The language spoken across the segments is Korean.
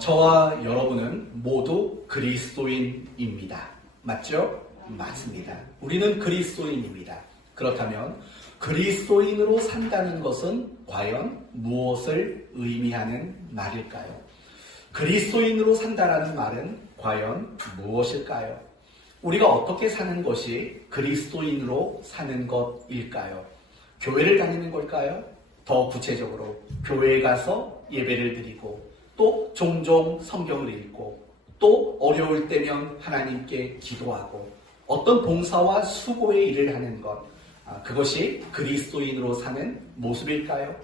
저와 여러분은 모두 그리스도인입니다. 맞죠? 맞습니다. 우리는 그리스도인입니다. 그렇다면 그리스도인으로 산다는 것은 과연 무엇을 의미하는 말일까요? 그리스도인으로 산다라는 말은 과연 무엇일까요? 우리가 어떻게 사는 것이 그리스도인으로 사는 것일까요? 교회를 다니는 걸까요? 더 구체적으로 교회에 가서 예배를 드리고 또 종종 성경을 읽고 또 어려울 때면 하나님께 기도하고 어떤 봉사와 수고의 일을 하는 것, 그것이 그리스도인으로 사는 모습일까요?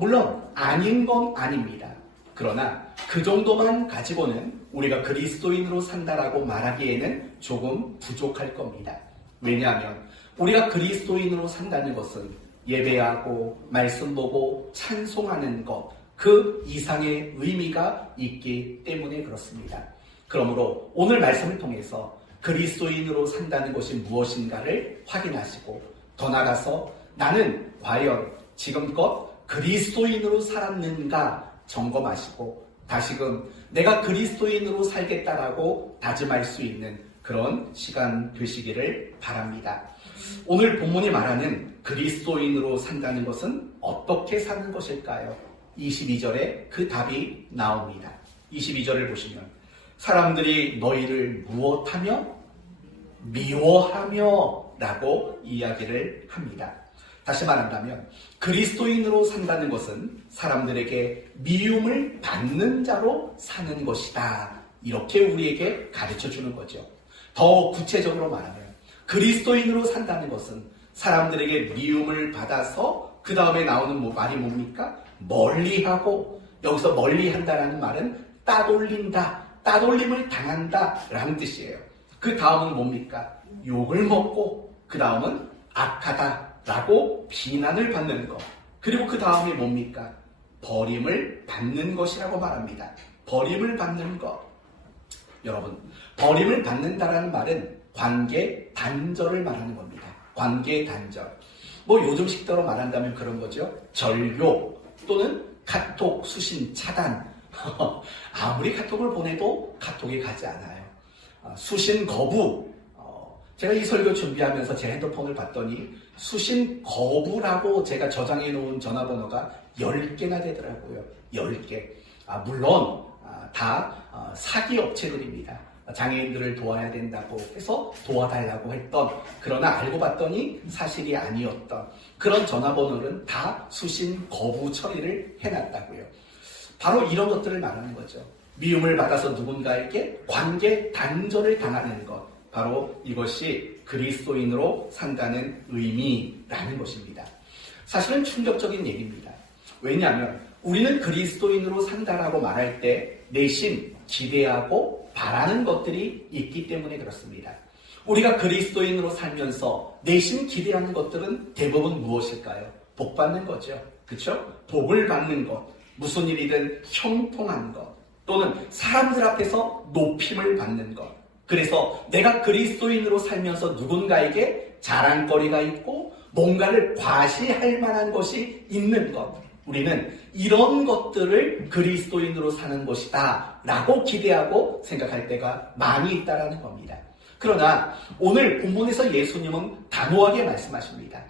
물론 아닌 건 아닙니다. 그러나 그 정도만 가지고는 우리가 그리스도인으로 산다라고 말하기에는 조금 부족할 겁니다. 왜냐하면 우리가 그리스도인으로 산다는 것은 예배하고 말씀 보고 찬송하는 것, 그 이상의 의미가 있기 때문에 그렇습니다. 그러므로 오늘 말씀을 통해서 그리스도인으로 산다는 것이 무엇인가를 확인하시고 더 나아가서 나는 과연 지금껏 그리스도인으로 살았는가 점검하시고 다시금 내가 그리스도인으로 살겠다라고 다짐할 수 있는 그런 시간 되시기를 바랍니다. 오늘 본문이 말하는 그리스도인으로 산다는 것은 어떻게 사는 것일까요? 22절에 그 답이 나옵니다. 22절을 보시면 사람들이 너희를 무엇하며 미워하며 라고 이야기를 합니다. 다시 말한다면 그리스도인으로 산다는 것은 사람들에게 미움을 받는 자로 사는 것이다. 이렇게 우리에게 가르쳐 주는 거죠. 더 구체적으로 말하면 그리스도인으로 산다는 것은 사람들에게 미움을 받아서 그 다음에 나오는 말이 뭡니까? 멀리하고, 여기서 멀리한다라는 말은 따돌린다, 따돌림을 당한다 라는 뜻이에요. 그 다음은 뭡니까? 욕을 먹고 그 다음은 악하다 라고 비난을 받는 것. 그리고 그 다음이 뭡니까? 버림을 받는 것이라고 말합니다. 버림을 받는 것. 여러분, 버림을 받는다라는 말은 관계 단절을 말하는 겁니다. 관계 단절. 뭐 요즘 식대로 말한다면 그런 거죠. 절교 또는 카톡 수신 차단. 아무리 카톡을 보내도 카톡이 가지 않아요. 수신 거부. 제가 이 설교 준비하면서 제 핸드폰을 봤더니 수신 거부라고 제가 저장해 놓은 전화번호가 10개나 되더라고요. 10개. 물론 다 사기 업체들입니다. 장애인들을 도와야 된다고 해서 도와달라고 했던, 그러나 알고 봤더니 사실이 아니었던 그런 전화번호는 다 수신 거부 처리를 해놨다고요. 바로 이런 것들을 말하는 거죠. 미움을 받아서 누군가에게 관계 단절을 당하는 것. 바로 이것이 그리스도인으로 산다는 의미라는 것입니다. 사실은 충격적인 얘기입니다. 왜냐하면 우리는 그리스도인으로 산다라고 말할 때 내심 기대하고 바라는 것들이 있기 때문에 그렇습니다. 우리가 그리스도인으로 살면서 내심 기대하는 것들은 대부분 무엇일까요? 복 받는 거죠. 그렇죠? 복을 받는 것, 무슨 일이든 형통한 것, 또는 사람들 앞에서 높임을 받는 것. 그래서 내가 그리스도인으로 살면서 누군가에게 자랑거리가 있고 뭔가를 과시할 만한 것이 있는 것. 우리는 이런 것들을 그리스도인으로 사는 것이다 라고 기대하고 생각할 때가 많이 있다는 겁니다. 그러나 오늘 본문에서 예수님은 단호하게 말씀하십니다.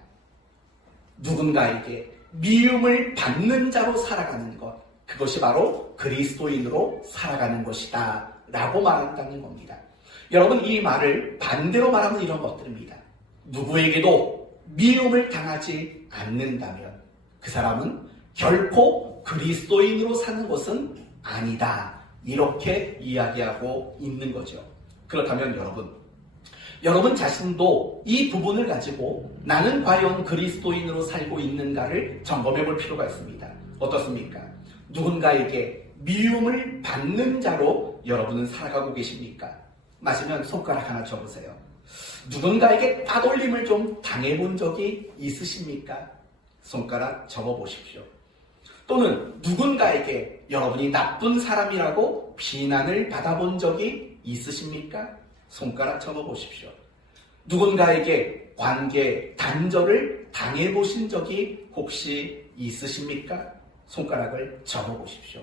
누군가에게 미움을 받는 자로 살아가는 것, 그것이 바로 그리스도인으로 살아가는 것이다 라고 말한다는 겁니다. 여러분, 이 말을 반대로 말하면 이런 것들입니다. 누구에게도 미움을 당하지 않는다면 그 사람은 결코 그리스도인으로 사는 것은 아니다. 이렇게 이야기하고 있는 거죠. 그렇다면 여러분 자신도 이 부분을 가지고 나는 과연 그리스도인으로 살고 있는가를 점검해 볼 필요가 있습니다. 어떻습니까? 누군가에게 미움을 받는 자로 여러분은 살아가고 계십니까? 맞으면 손가락 하나 쳐보세요. 누군가에게 따돌림을 좀 당해본 적이 있으십니까? 손가락 접어보십시오. 또는 누군가에게 여러분이 나쁜 사람이라고 비난을 받아본 적이 있으십니까? 손가락 접어보십시오. 누군가에게 관계 단절을 당해보신 적이 혹시 있으십니까? 손가락을 접어보십시오.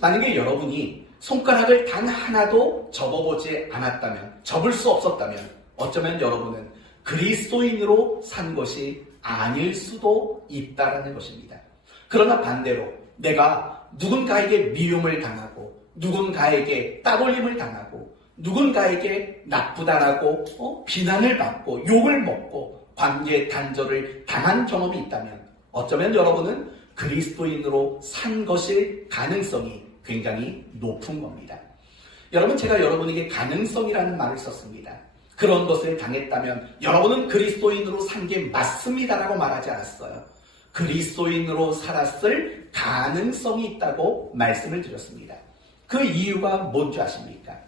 만약에 여러분이 손가락을 단 하나도 접어보지 않았다면, 접을 수 없었다면 어쩌면 여러분은 그리스도인으로 산 것이 아닐 수도 있다라는 것입니다. 그러나 반대로 내가 누군가에게 미움을 당하고 누군가에게 따돌림을 당하고 누군가에게 나쁘다라고 비난을 받고 욕을 먹고 관계 단절을 당한 경험이 있다면 어쩌면 여러분은 그리스도인으로 산 것일 가능성이 굉장히 높은 겁니다. 여러분, 제가 여러분에게 가능성이라는 말을 썼습니다. 그런 것을 당했다면 여러분은 그리스도인으로 산 게 맞습니다라고 말하지 않았어요. 그리스도인으로 살았을 가능성이 있다고 말씀을 드렸습니다. 그 이유가 뭔지 아십니까?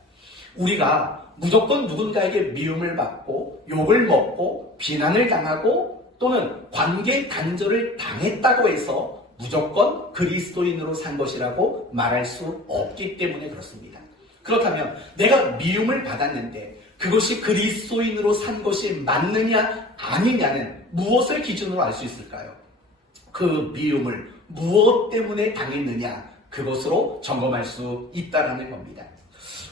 우리가 무조건 누군가에게 미움을 받고 욕을 먹고 비난을 당하고 또는 관계 단절을 당했다고 해서 무조건 그리스도인으로 산 것이라고 말할 수 없기 때문에 그렇습니다. 그렇다면 내가 미움을 받았는데 그것이 그리스도인으로 산 것이 맞느냐 아니냐는 무엇을 기준으로 알 수 있을까요? 그 미움을 무엇 때문에 당했느냐, 그것으로 점검할 수 있다는 겁니다.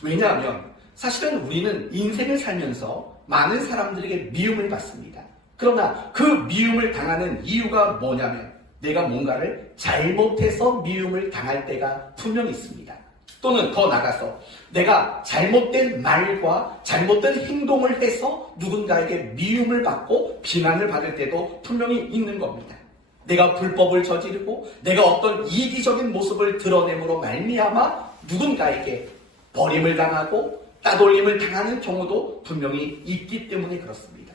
왜냐하면 사실은 우리는 인생을 살면서 많은 사람들에게 미움을 받습니다. 그러나 그 미움을 당하는 이유가 뭐냐면 내가 뭔가를 잘못해서 미움을 당할 때가 분명히 있습니다. 또는 더 나아가서 내가 잘못된 말과 잘못된 행동을 해서 누군가에게 미움을 받고 비난을 받을 때도 분명히 있는 겁니다. 내가 불법을 저지르고 내가 어떤 이기적인 모습을 드러냄으로 말미암아 누군가에게 버림을 당하고 따돌림을 당하는 경우도 분명히 있기 때문에 그렇습니다.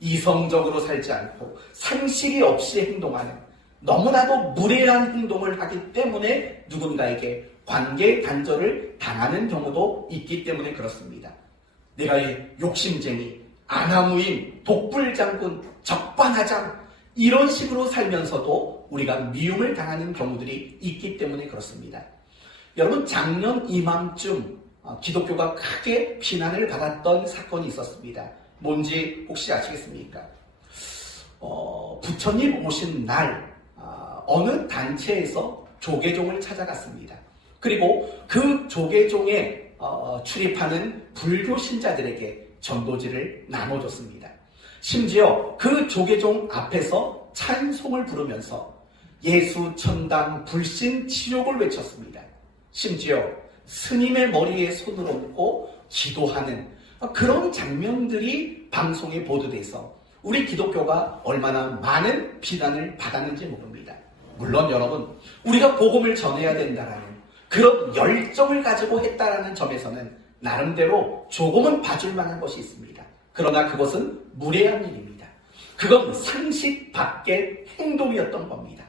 이성적으로 살지 않고 상식이 없이 행동하는 너무나도 무례한 행동을 하기 때문에 누군가에게 관계 단절을 당하는 경우도 있기 때문에 그렇습니다. 내가 욕심쟁이, 아나무인, 독불장군, 적반하장 이런 식으로 살면서도 우리가 미움을 당하는 경우들이 있기 때문에 그렇습니다. 여러분, 작년 이맘쯤 기독교가 크게 비난을 받았던 사건이 있었습니다. 뭔지 혹시 아시겠습니까? 부처님 오신 날 어느 단체에서 조계종을 찾아갔습니다. 그리고 그 조계종에 출입하는 불교 신자들에게 전도지를 나눠줬습니다. 심지어 그 조계종 앞에서 찬송을 부르면서 예수 천당 불신 치욕을 외쳤습니다. 심지어 스님의 머리에 손을 얹고 기도하는 그런 장면들이 방송에 보도돼서 우리 기독교가 얼마나 많은 비난을 받았는지 모릅니다. 물론 여러분, 우리가 복음을 전해야 된다라는 그런 열정을 가지고 했다라는 점에서는 나름대로 조금은 봐줄 만한 것이 있습니다. 그러나 그것은 무례한 일입니다. 그건 상식 밖의 행동이었던 겁니다.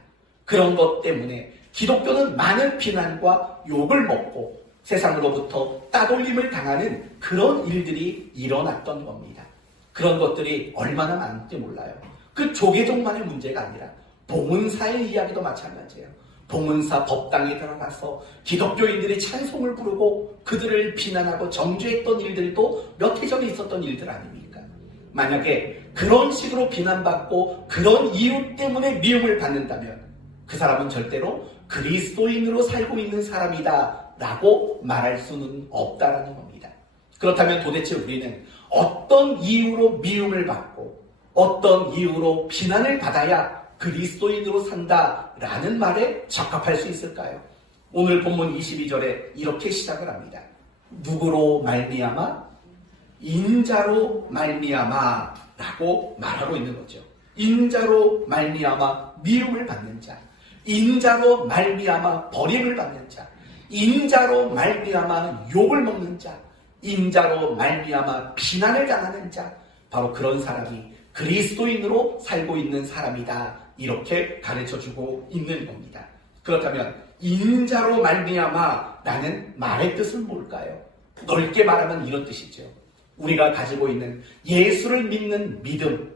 그런 것 때문에 기독교는 많은 비난과 욕을 먹고 세상으로부터 따돌림을 당하는 그런 일들이 일어났던 겁니다. 그런 것들이 얼마나 많은지 몰라요. 그 조계종만의 문제가 아니라 봉은사의 이야기도 마찬가지예요. 봉은사 법당에 들어가서 기독교인들이 찬송을 부르고 그들을 비난하고 정죄했던 일들도 몇 해 전에 있었던 일들 아닙니까? 만약에 그런 식으로 비난받고 그런 이유 때문에 미움을 받는다면 그 사람은 절대로 그리스도인으로 살고 있는 사람이다 라고 말할 수는 없다라는 겁니다. 그렇다면 도대체 우리는 어떤 이유로 미움을 받고 어떤 이유로 비난을 받아야 그리스도인으로 산다라는 말에 적합할 수 있을까요? 오늘 본문 22절에 이렇게 시작을 합니다. 누구로 말미암아? 인자로 말미암아 라고 말하고 있는 거죠. 인자로 말미암아 미움을 받는 자, 인자로 말미암아 버림을 받는 자, 인자로 말미암아 욕을 먹는 자, 인자로 말미암아 비난을 당하는 자, 바로 그런 사람이 그리스도인으로 살고 있는 사람이다, 이렇게 가르쳐주고 있는 겁니다. 그렇다면 인자로 말미암아 라는 말의 뜻은 뭘까요? 넓게 말하면 이런 뜻이죠. 우리가 가지고 있는 예수를 믿는 믿음,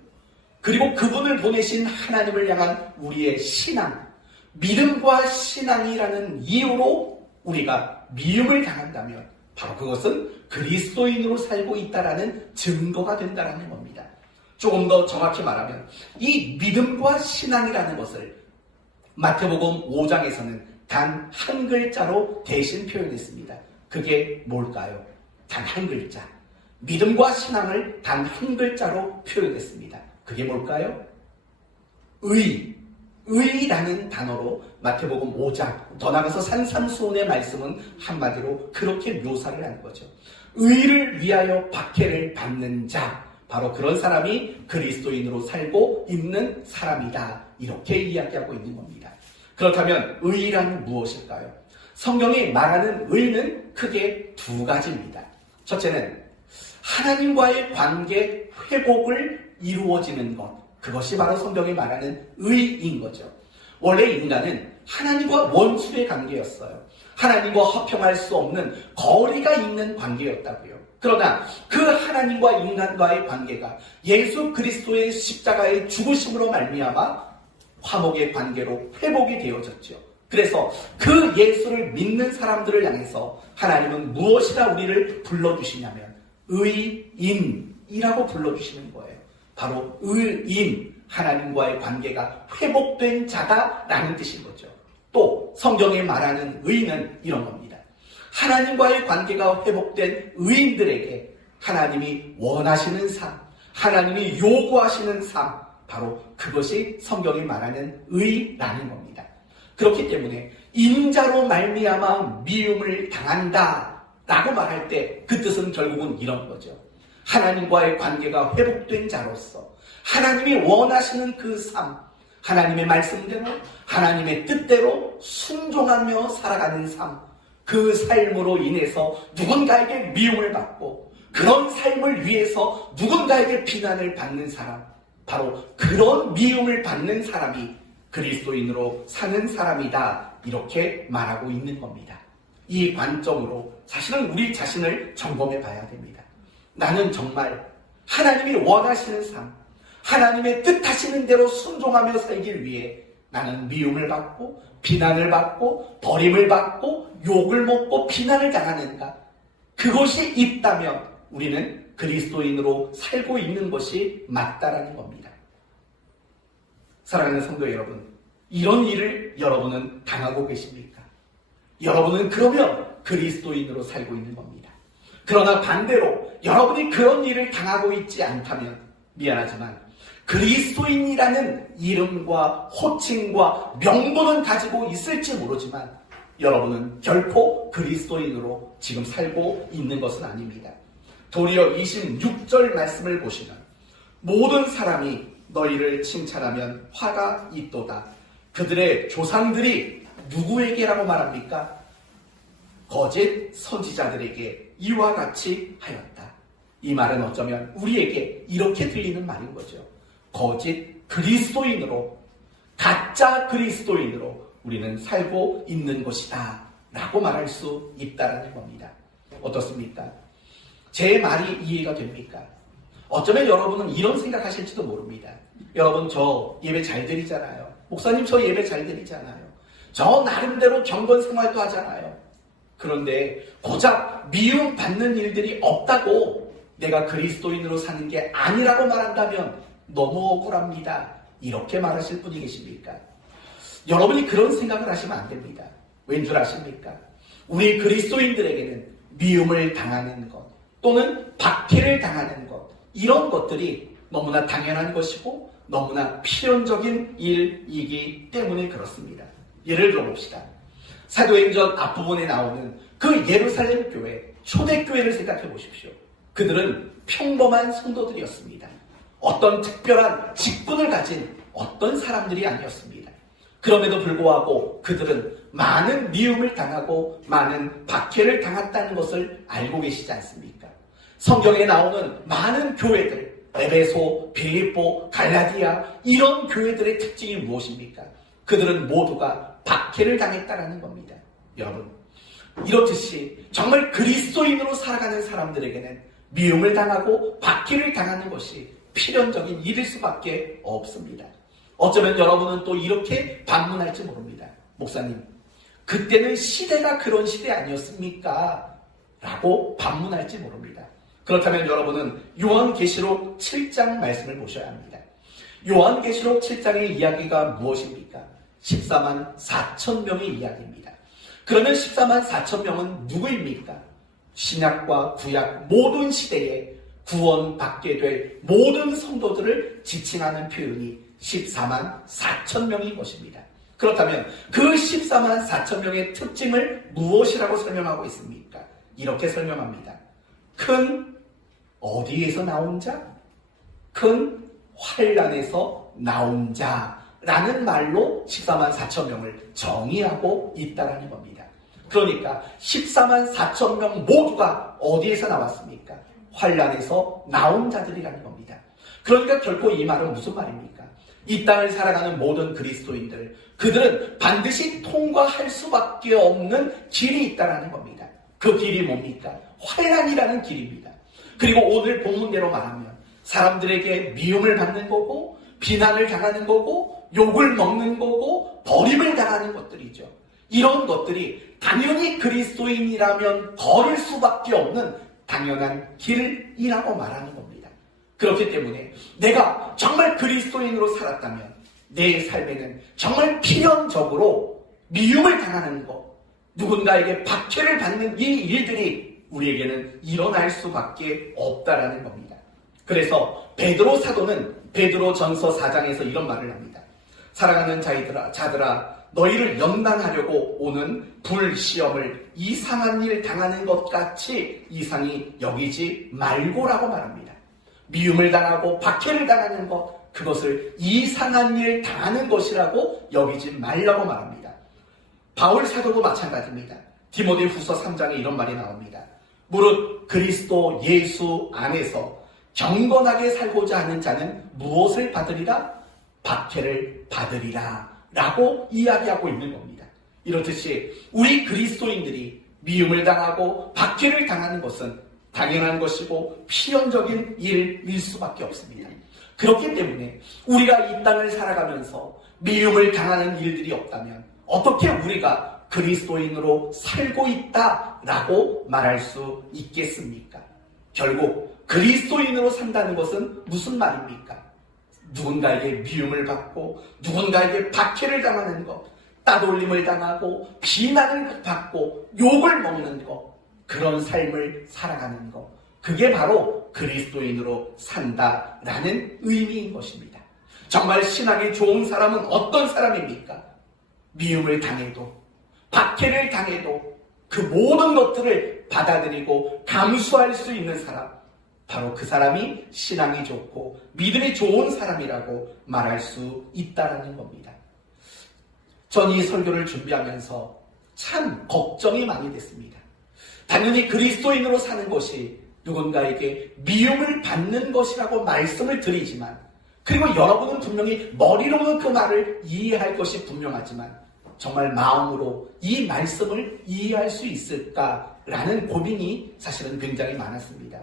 그리고 그분을 보내신 하나님을 향한 우리의 신앙, 믿음과 신앙이라는 이유로 우리가 미움을 당한다면 바로 그것은 그리스도인으로 살고 있다라는 증거가 된다는 겁니다. 조금 더 정확히 말하면 이 믿음과 신앙이라는 것을 마태복음 5장에서는 단 한 글자로 대신 표현했습니다. 그게 뭘까요? 단 한 글자. 믿음과 신앙을 단 한 글자로 표현했습니다. 그게 뭘까요? 의라는 단어로 마태복음 5장, 더 나가서 산상수훈의 말씀은 한마디로 그렇게 묘사를 하는 거죠. 의를 위하여 박해를 받는 자, 바로 그런 사람이 그리스도인으로 살고 있는 사람이다. 이렇게 이야기하고 있는 겁니다. 그렇다면 의란 무엇일까요? 성경이 말하는 의는 크게 두 가지입니다. 첫째는 하나님과의 관계 회복을 이루어지는 것. 그것이 바로 성경이 말하는 의인 거죠. 원래 인간은 하나님과 원수의 관계였어요. 하나님과 화평할 수 없는 거리가 있는 관계였다고요. 그러나 그 하나님과 인간과의 관계가 예수 그리스도의 십자가의 죽으심으로 말미암아 화목의 관계로 회복이 되어졌죠. 그래서 그 예수를 믿는 사람들을 향해서 하나님은 무엇이나 우리를 불러주시냐면 의인이라고 불러주시는 거예요. 바로 의인, 하나님과의 관계가 회복된 자다라는 뜻인 거죠. 또 성경에 말하는 의인은 이런 겁니다. 하나님과의 관계가 회복된 의인들에게 하나님이 원하시는 삶, 하나님이 요구하시는 삶, 바로 그것이 성경이 말하는 의라는 겁니다. 그렇기 때문에 인자로 말미암아 미움을 당한다 라고 말할 때 그 뜻은 결국은 이런 거죠. 하나님과의 관계가 회복된 자로서 하나님이 원하시는 그 삶, 하나님의 말씀대로 하나님의 뜻대로 순종하며 살아가는 삶, 그 삶으로 인해서 누군가에게 미움을 받고 그런 삶을 위해서 누군가에게 비난을 받는 사람, 바로 그런 미움을 받는 사람이 그리스도인으로 사는 사람이다, 이렇게 말하고 있는 겁니다. 이 관점으로 사실은 우리 자신을 점검해 봐야 됩니다. 나는 정말 하나님이 원하시는 삶, 하나님의 뜻하시는 대로 순종하며 살길 위해 나는 미움을 받고 비난을 받고 버림을 받고 욕을 먹고 비난을 당하는가? 그것이 있다면 우리는 그리스도인으로 살고 있는 것이 맞다라는 겁니다. 사랑하는 성도 여러분, 이런 일을 여러분은 당하고 계십니까? 여러분은 그러면 그리스도인으로 살고 있는 겁니다. 그러나 반대로 여러분이 그런 일을 당하고 있지 않다면 미안하지만 그리스도인이라는 이름과 호칭과 명분은 가지고 있을지 모르지만 여러분은 결코 그리스도인으로 지금 살고 있는 것은 아닙니다. 도리어 26절 말씀을 보시면 모든 사람이 너희를 칭찬하면 화가 있도다. 그들의 조상들이 누구에게라고 말합니까? 거짓 선지자들에게 이와 같이 하였다. 이 말은 어쩌면 우리에게 이렇게 들리는 말인 거죠. 거짓 그리스도인으로, 가짜 그리스도인으로 우리는 살고 있는 것이다 라고 말할 수 있다는 겁니다. 어떻습니까? 제 말이 이해가 됩니까? 어쩌면 여러분은 이런 생각하실지도 모릅니다. 여러분, 저 예배 잘 드리잖아요. 목사님, 저 예배 잘 드리잖아요. 저 나름대로 경건 생활도 하잖아요. 그런데 고작 미움 받는 일들이 없다고 내가 그리스도인으로 사는 게 아니라고 말한다면 너무 억울합니다. 이렇게 말하실 분이 계십니까? 여러분이 그런 생각을 하시면 안 됩니다. 왠 줄 아십니까? 우리 그리스도인들에게는 미움을 당하는 것 또는 박해를 당하는 것, 이런 것들이 너무나 당연한 것이고 너무나 필연적인 일이기 때문에 그렇습니다. 예를 들어봅시다. 사도행전 앞부분에 나오는 그 예루살렘 교회, 초대교회를 생각해 보십시오. 그들은 평범한 성도들이었습니다. 어떤 특별한 직분을 가진 어떤 사람들이 아니었습니다. 그럼에도 불구하고 그들은 많은 미움을 당하고 많은 박해를 당했다는 것을 알고 계시지 않습니까? 성경에 나오는 많은 교회들, 에베소, 빌립보, 갈라디아, 이런 교회들의 특징이 무엇입니까? 그들은 모두가 박해를 당했다는 겁니다. 여러분, 이렇듯이 정말 그리스도인으로 살아가는 사람들에게는 미움을 당하고 박해를 당하는 것이 필연적인 일일 수밖에 없습니다. 어쩌면 여러분은 또 이렇게 반문할지 모릅니다. 목사님, 그때는 시대가 그런 시대 아니었습니까? 라고 반문할지 모릅니다. 그렇다면 여러분은 요한계시록 7장 말씀을 보셔야 합니다. 요한계시록 7장의 이야기가 무엇입니까? 14만 4천 명의 이야기입니다. 그러면 14만 4천 명은 누구입니까? 신약과 구약 모든 시대에 구원받게 될 모든 성도들을 지칭하는 표현이 14만 4천 명인 것입니다. 그렇다면 그 14만 4천 명의 특징을 무엇이라고 설명하고 있습니까? 이렇게 설명합니다. 큰 어디에서 나온 자? 큰 환난에서 나온 자라는 말로 14만 4천 명을 정의하고 있다는 겁니다. 그러니까 14만 4천 명 모두가 어디에서 나왔습니까? 환난에서 나온 자들이라는 겁니다. 그러니까 결코 이 말은 무슨 말입니까? 이 땅을 살아가는 모든 그리스도인들, 그들은 반드시 통과할 수밖에 없는 길이 있다는 겁니다. 그 길이 뭡니까? 환난이라는 길입니다. 그리고 오늘 본문대로 말하면 사람들에게 미움을 받는 거고, 비난을 당하는 거고, 욕을 먹는 거고, 버림을 당하는 것들이죠. 이런 것들이 당연히 그리스도인이라면 걸을 수밖에 없는 당연한 길이라고 말하는 겁니다. 그렇기 때문에 내가 정말 그리스도인으로 살았다면 내 삶에는 정말 필연적으로 미움을 당하는 것, 누군가에게 박해를 받는 이 일들이 우리에게는 일어날 수밖에 없다라는 겁니다. 그래서 베드로 사도는 베드로전서 4장에서 이런 말을 합니다. 사랑하는 자들아 너희를 연단하려고 오는 불시험을 이상한 일 당하는 것 같이 이상히 여기지 말고라고 말합니다. 미움을 당하고 박해를 당하는 것, 그것을 이상한 일 당하는 것이라고 여기지 말라고 말합니다. 바울 사도도 마찬가지입니다. 디모데후서 3장에 이런 말이 나옵니다. 무릇 그리스도 예수 안에서 경건하게 살고자 하는 자는 무엇을 받으리라? 박해를 받으리라 라고 이야기하고 있는 겁니다. 이렇듯이 우리 그리스도인들이 미움을 당하고 박해를 당하는 것은 당연한 것이고 필연적인 일일 수밖에 없습니다. 그렇기 때문에 우리가 이 땅을 살아가면서 미움을 당하는 일들이 없다면 어떻게 우리가 그리스도인으로 살고 있다라고 말할 수 있겠습니까? 결국 그리스도인으로 산다는 것은 무슨 말입니까? 누군가에게 미움을 받고 누군가에게 박해를 당하는 것, 따돌림을 당하고 비난을 받고 욕을 먹는 것, 그런 삶을 살아가는 것, 그게 바로 그리스도인으로 산다라는 의미인 것입니다. 정말 신앙이 좋은 사람은 어떤 사람입니까? 미움을 당해도 박해를 당해도 그 모든 것들을 받아들이고 감수할 수 있는 사람, 바로 그 사람이 신앙이 좋고 믿음이 좋은 사람이라고 말할 수 있다는 겁니다. 전 이 설교를 준비하면서 참 걱정이 많이 됐습니다. 당연히 그리스도인으로 사는 것이 누군가에게 미움을 받는 것이라고 말씀을 드리지만, 그리고 여러분은 분명히 머리로는 그 말을 이해할 것이 분명하지만 정말 마음으로 이 말씀을 이해할 수 있을까라는 고민이 사실은 굉장히 많았습니다.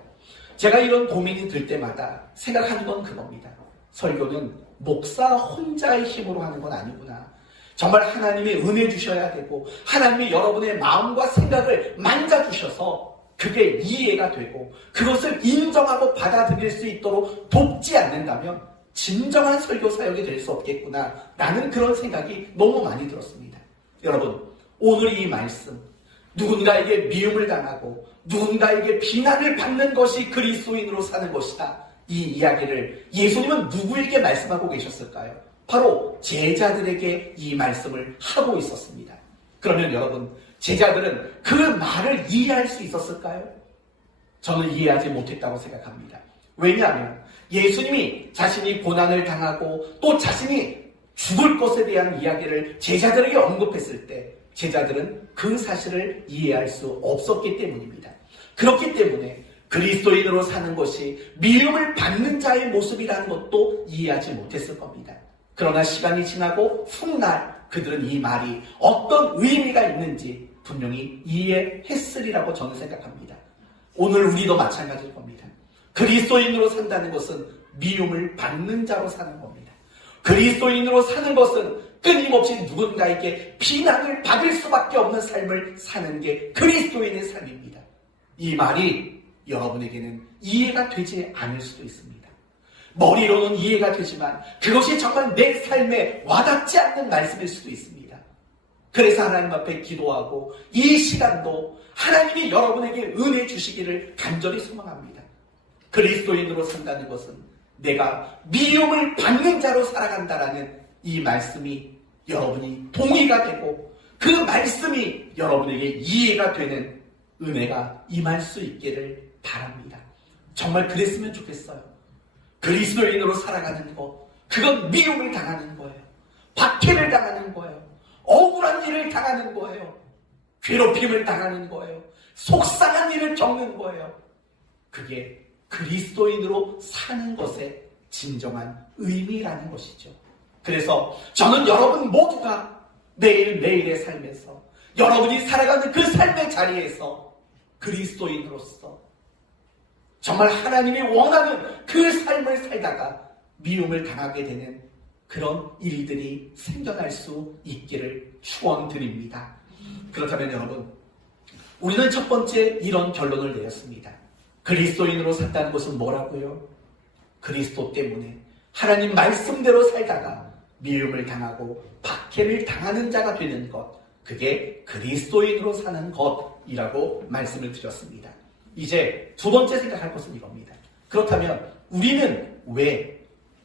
제가 이런 고민이 들 때마다 생각하는 건 그겁니다. 설교는 목사 혼자의 힘으로 하는 건 아니구나. 정말 하나님의 은혜 주셔야 되고 하나님이 여러분의 마음과 생각을 만져주셔서 그게 이해가 되고 그것을 인정하고 받아들일 수 있도록 돕지 않는다면 진정한 설교 사역이 될 수 없겠구나 라는 그런 생각이 너무 많이 들었습니다. 여러분, 오늘 이 말씀, 누군가에게 미움을 당하고 누군가에게 비난을 받는 것이 그리스도인으로 사는 것이다, 이 이야기를 예수님은 누구에게 말씀하고 계셨을까요? 바로 제자들에게 이 말씀을 하고 있었습니다. 그러면 여러분, 제자들은 그 말을 이해할 수 있었을까요? 저는 이해하지 못했다고 생각합니다. 왜냐하면 예수님이 자신이 고난을 당하고 또 자신이 죽을 것에 대한 이야기를 제자들에게 언급했을 때 제자들은 그 사실을 이해할 수 없었기 때문입니다. 그렇기 때문에 그리스도인으로 사는 것이 미움을 받는 자의 모습이라는 것도 이해하지 못했을 겁니다. 그러나 시간이 지나고 훗날 그들은 이 말이 어떤 의미가 있는지 분명히 이해했으리라고 저는 생각합니다. 오늘 우리도 마찬가지일 겁니다. 그리스도인으로 산다는 것은 미움을 받는 자로 사는 겁니다. 그리스도인으로 사는 것은 끊임없이 누군가에게 비난을 받을 수밖에 없는 삶을 사는 게 그리스도인의 삶입니다. 이 말이 여러분에게는 이해가 되지 않을 수도 있습니다. 머리로는 이해가 되지만 그것이 정말 내 삶에 와닿지 않는 말씀일 수도 있습니다. 그래서 하나님 앞에 기도하고 이 시간도 하나님이 여러분에게 은혜 주시기를 간절히 소망합니다. 그리스도인으로 산다는 것은 내가 미움을 받는 자로 살아간다라는 이 말씀이 여러분이 동의가 되고 그 말씀이 여러분에게 이해가 되는 은혜가 임할 수 있기를 바랍니다. 정말 그랬으면 좋겠어요. 그리스도인으로 살아가는 것, 그건 미움을 당하는 거예요. 박해를 당하는 거예요. 억울한 일을 당하는 거예요. 괴롭힘을 당하는 거예요. 속상한 일을 겪는 거예요. 그게 그리스도인으로 사는 것의 진정한 의미라는 것이죠. 그래서 저는 여러분 모두가 매일매일의 삶에서 여러분이 살아가는 그 삶의 자리에서 그리스도인으로서 정말 하나님이 원하는 그 삶을 살다가 미움을 당하게 되는 그런 일들이 생겨날 수 있기를 축원드립니다. 그렇다면 여러분, 우리는 첫 번째 이런 결론을 내렸습니다. 그리스도인으로 산다는 것은 뭐라고요? 그리스도 때문에 하나님 말씀대로 살다가 미움을 당하고 박해를 당하는 자가 되는 것, 그게 그리스도인으로 사는 것이라고 말씀을 드렸습니다. 이제 두 번째 생각할 것은 이겁니다. 그렇다면 우리는 왜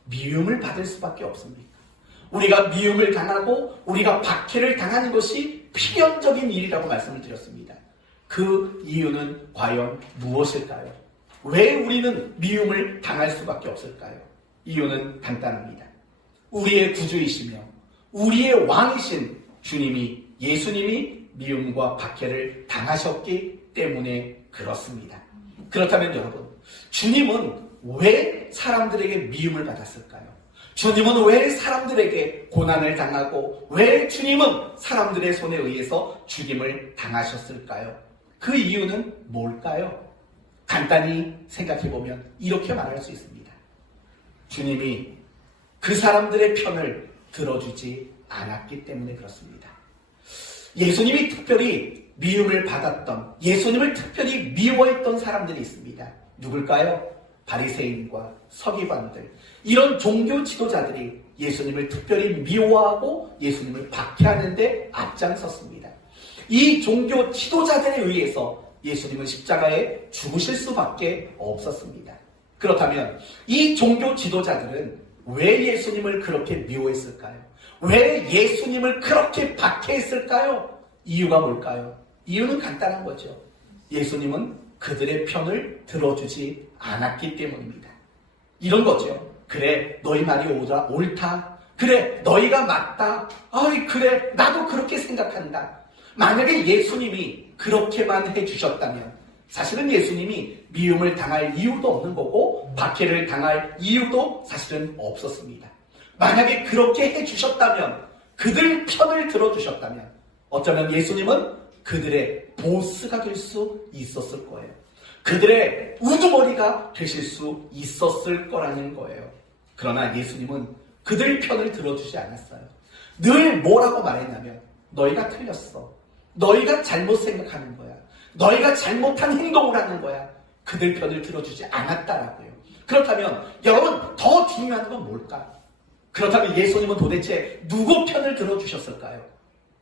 미움을 받을 수밖에 없습니까? 우리가 미움을 당하고 우리가 박해를 당하는 것이 필연적인 일이라고 말씀을 드렸습니다. 그 이유는 과연 무엇일까요? 왜 우리는 미움을 당할 수밖에 없을까요? 이유는 간단합니다. 우리의 구주이시며 우리의 왕이신 예수님이 미움과 박해를 당하셨기 때문에 그렇습니다. 그렇다면 여러분, 주님은 왜 사람들에게 미움을 받았을까요? 주님은 왜 사람들에게 고난을 당하고 왜 주님은 사람들의 손에 의해서 죽임을 당하셨을까요? 그 이유는 뭘까요? 간단히 생각해보면 이렇게 말할 수 있습니다. 주님이 그 사람들의 편을 들어주지 않았기 때문에 그렇습니다. 예수님이 특별히 미움을 받았던, 예수님을 특별히 미워했던 사람들이 있습니다. 누굴까요? 바리새인과 서기관들, 이런 종교 지도자들이 예수님을 특별히 미워하고 예수님을 박해하는 데 앞장섰습니다. 이 종교 지도자들에 의해서 예수님은 십자가에 죽으실 수밖에 없었습니다. 그렇다면 이 종교 지도자들은 왜 예수님을 그렇게 미워했을까요? 왜 예수님을 그렇게 박해했을까요? 이유가 뭘까요? 이유는 간단한 거죠. 예수님은 그들의 편을 들어주지 않았기 때문입니다. 이런 거죠. 그래, 너희 말이 옳다. 그래, 너희가 맞다. 아이, 그래, 나도 그렇게 생각한다. 만약에 예수님이 그렇게만 해주셨다면 사실은 예수님이 미움을 당할 이유도 없는 거고 박해를 당할 이유도 사실은 없었습니다. 만약에 그렇게 해주셨다면, 그들 편을 들어주셨다면 어쩌면 예수님은 그들의 보스가 될 수 있었을 거예요. 그들의 우두머리가 되실 수 있었을 거라는 거예요. 그러나 예수님은 그들 편을 들어주지 않았어요. 늘 뭐라고 말했냐면, 너희가 틀렸어. 너희가 잘못 생각하는 거야. 너희가 잘못한 행동을 하는 거야. 그들 편을 들어주지 않았다라고요. 그렇다면 여러분, 더 중요한 건 뭘까? 그렇다면 예수님은 도대체 누구 편을 들어주셨을까요?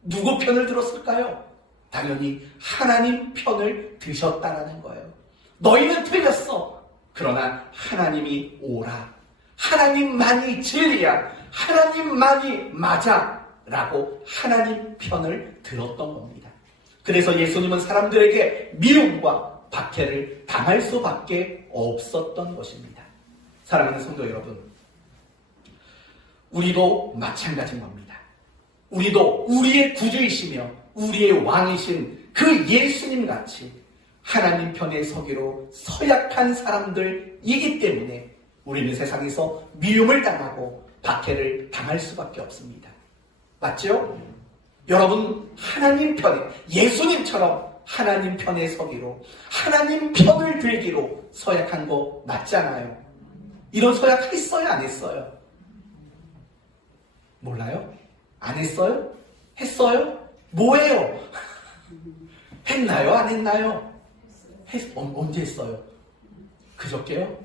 누구 편을 들었을까요? 당연히 하나님 편을 드셨다라는 거예요. 너희는 틀렸어. 그러나 하나님이 옳아. 하나님만이 진리야. 하나님만이 맞아. 라고 하나님 편을 들었던 겁니다. 그래서 예수님은 사람들에게 미움과 박해를 당할 수밖에 없었던 것입니다. 사랑하는 성도 여러분, 우리도 마찬가지인 겁니다. 우리도 우리의 구주이시며 우리의 왕이신 그 예수님 같이 하나님 편에 서기로 서약한 사람들이기 때문에 우리는 세상에서 미움을 당하고 박해를 당할 수밖에 없습니다. 맞죠? 여러분, 하나님 편에, 예수님처럼 하나님 편에 서기로, 하나님 편을 들기로 서약한 거 맞잖아요. 이런 서약 했어요, 안 했어요? 몰라요? 안 했어요? 했어요? 뭐예요? 했나요? 안 했나요? 언제 했어요? 그저께요?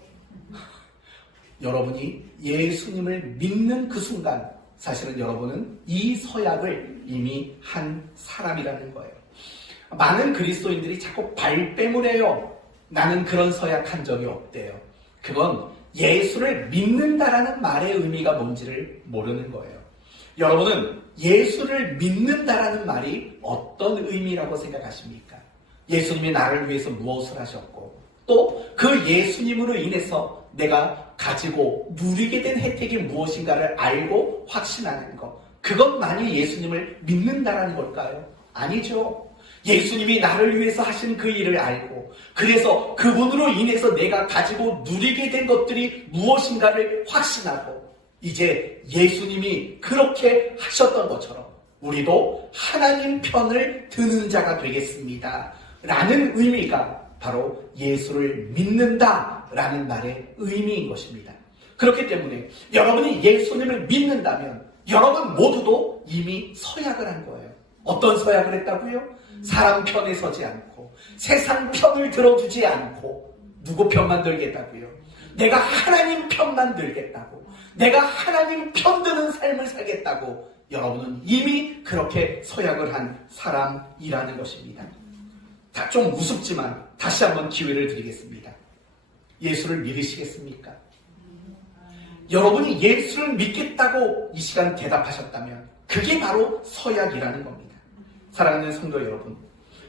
여러분이 예수님을 믿는 그 순간 사실은 여러분은 이 서약을 이미 한 사람이라는 거예요. 많은 그리스도인들이 자꾸 발뺌을 해요. 나는 그런 서약 한 적이 없대요. 그건 예수를 믿는다라는 말의 의미가 뭔지를 모르는 거예요. 여러분은 예수를 믿는다라는 말이 어떤 의미라고 생각하십니까? 예수님이 나를 위해서 무엇을 하셨고 또 그 예수님으로 인해서 내가 가지고 누리게 된 혜택이 무엇인가를 알고 확신하는 것, 그것만이 예수님을 믿는다라는 걸까요? 아니죠. 예수님이 나를 위해서 하신 그 일을 알고 그래서 그분으로 인해서 내가 가지고 누리게 된 것들이 무엇인가를 확신하고 이제 예수님이 그렇게 하셨던 것처럼 우리도 하나님 편을 드는 자가 되겠습니다 라는 의미가 바로 예수를 믿는다라는 말의 의미인 것입니다. 그렇기 때문에 여러분이 예수님을 믿는다면 여러분 모두도 이미 서약을 한 거예요. 어떤 서약을 했다고요? 사람 편에 서지 않고 세상 편을 들어주지 않고 누구 편만 들겠다고요? 내가 하나님 편만 들겠다고, 내가 하나님 편 드는 삶을 살겠다고 여러분은 이미 그렇게 서약을 한 사람이라는 것입니다. 다 좀 우습지만 다시 한번 기회를 드리겠습니다. 예수를 믿으시겠습니까? 여러분이 예수를 믿겠다고 이 시간 대답하셨다면 그게 바로 서약이라는 겁니다. 사랑하는 성도 여러분,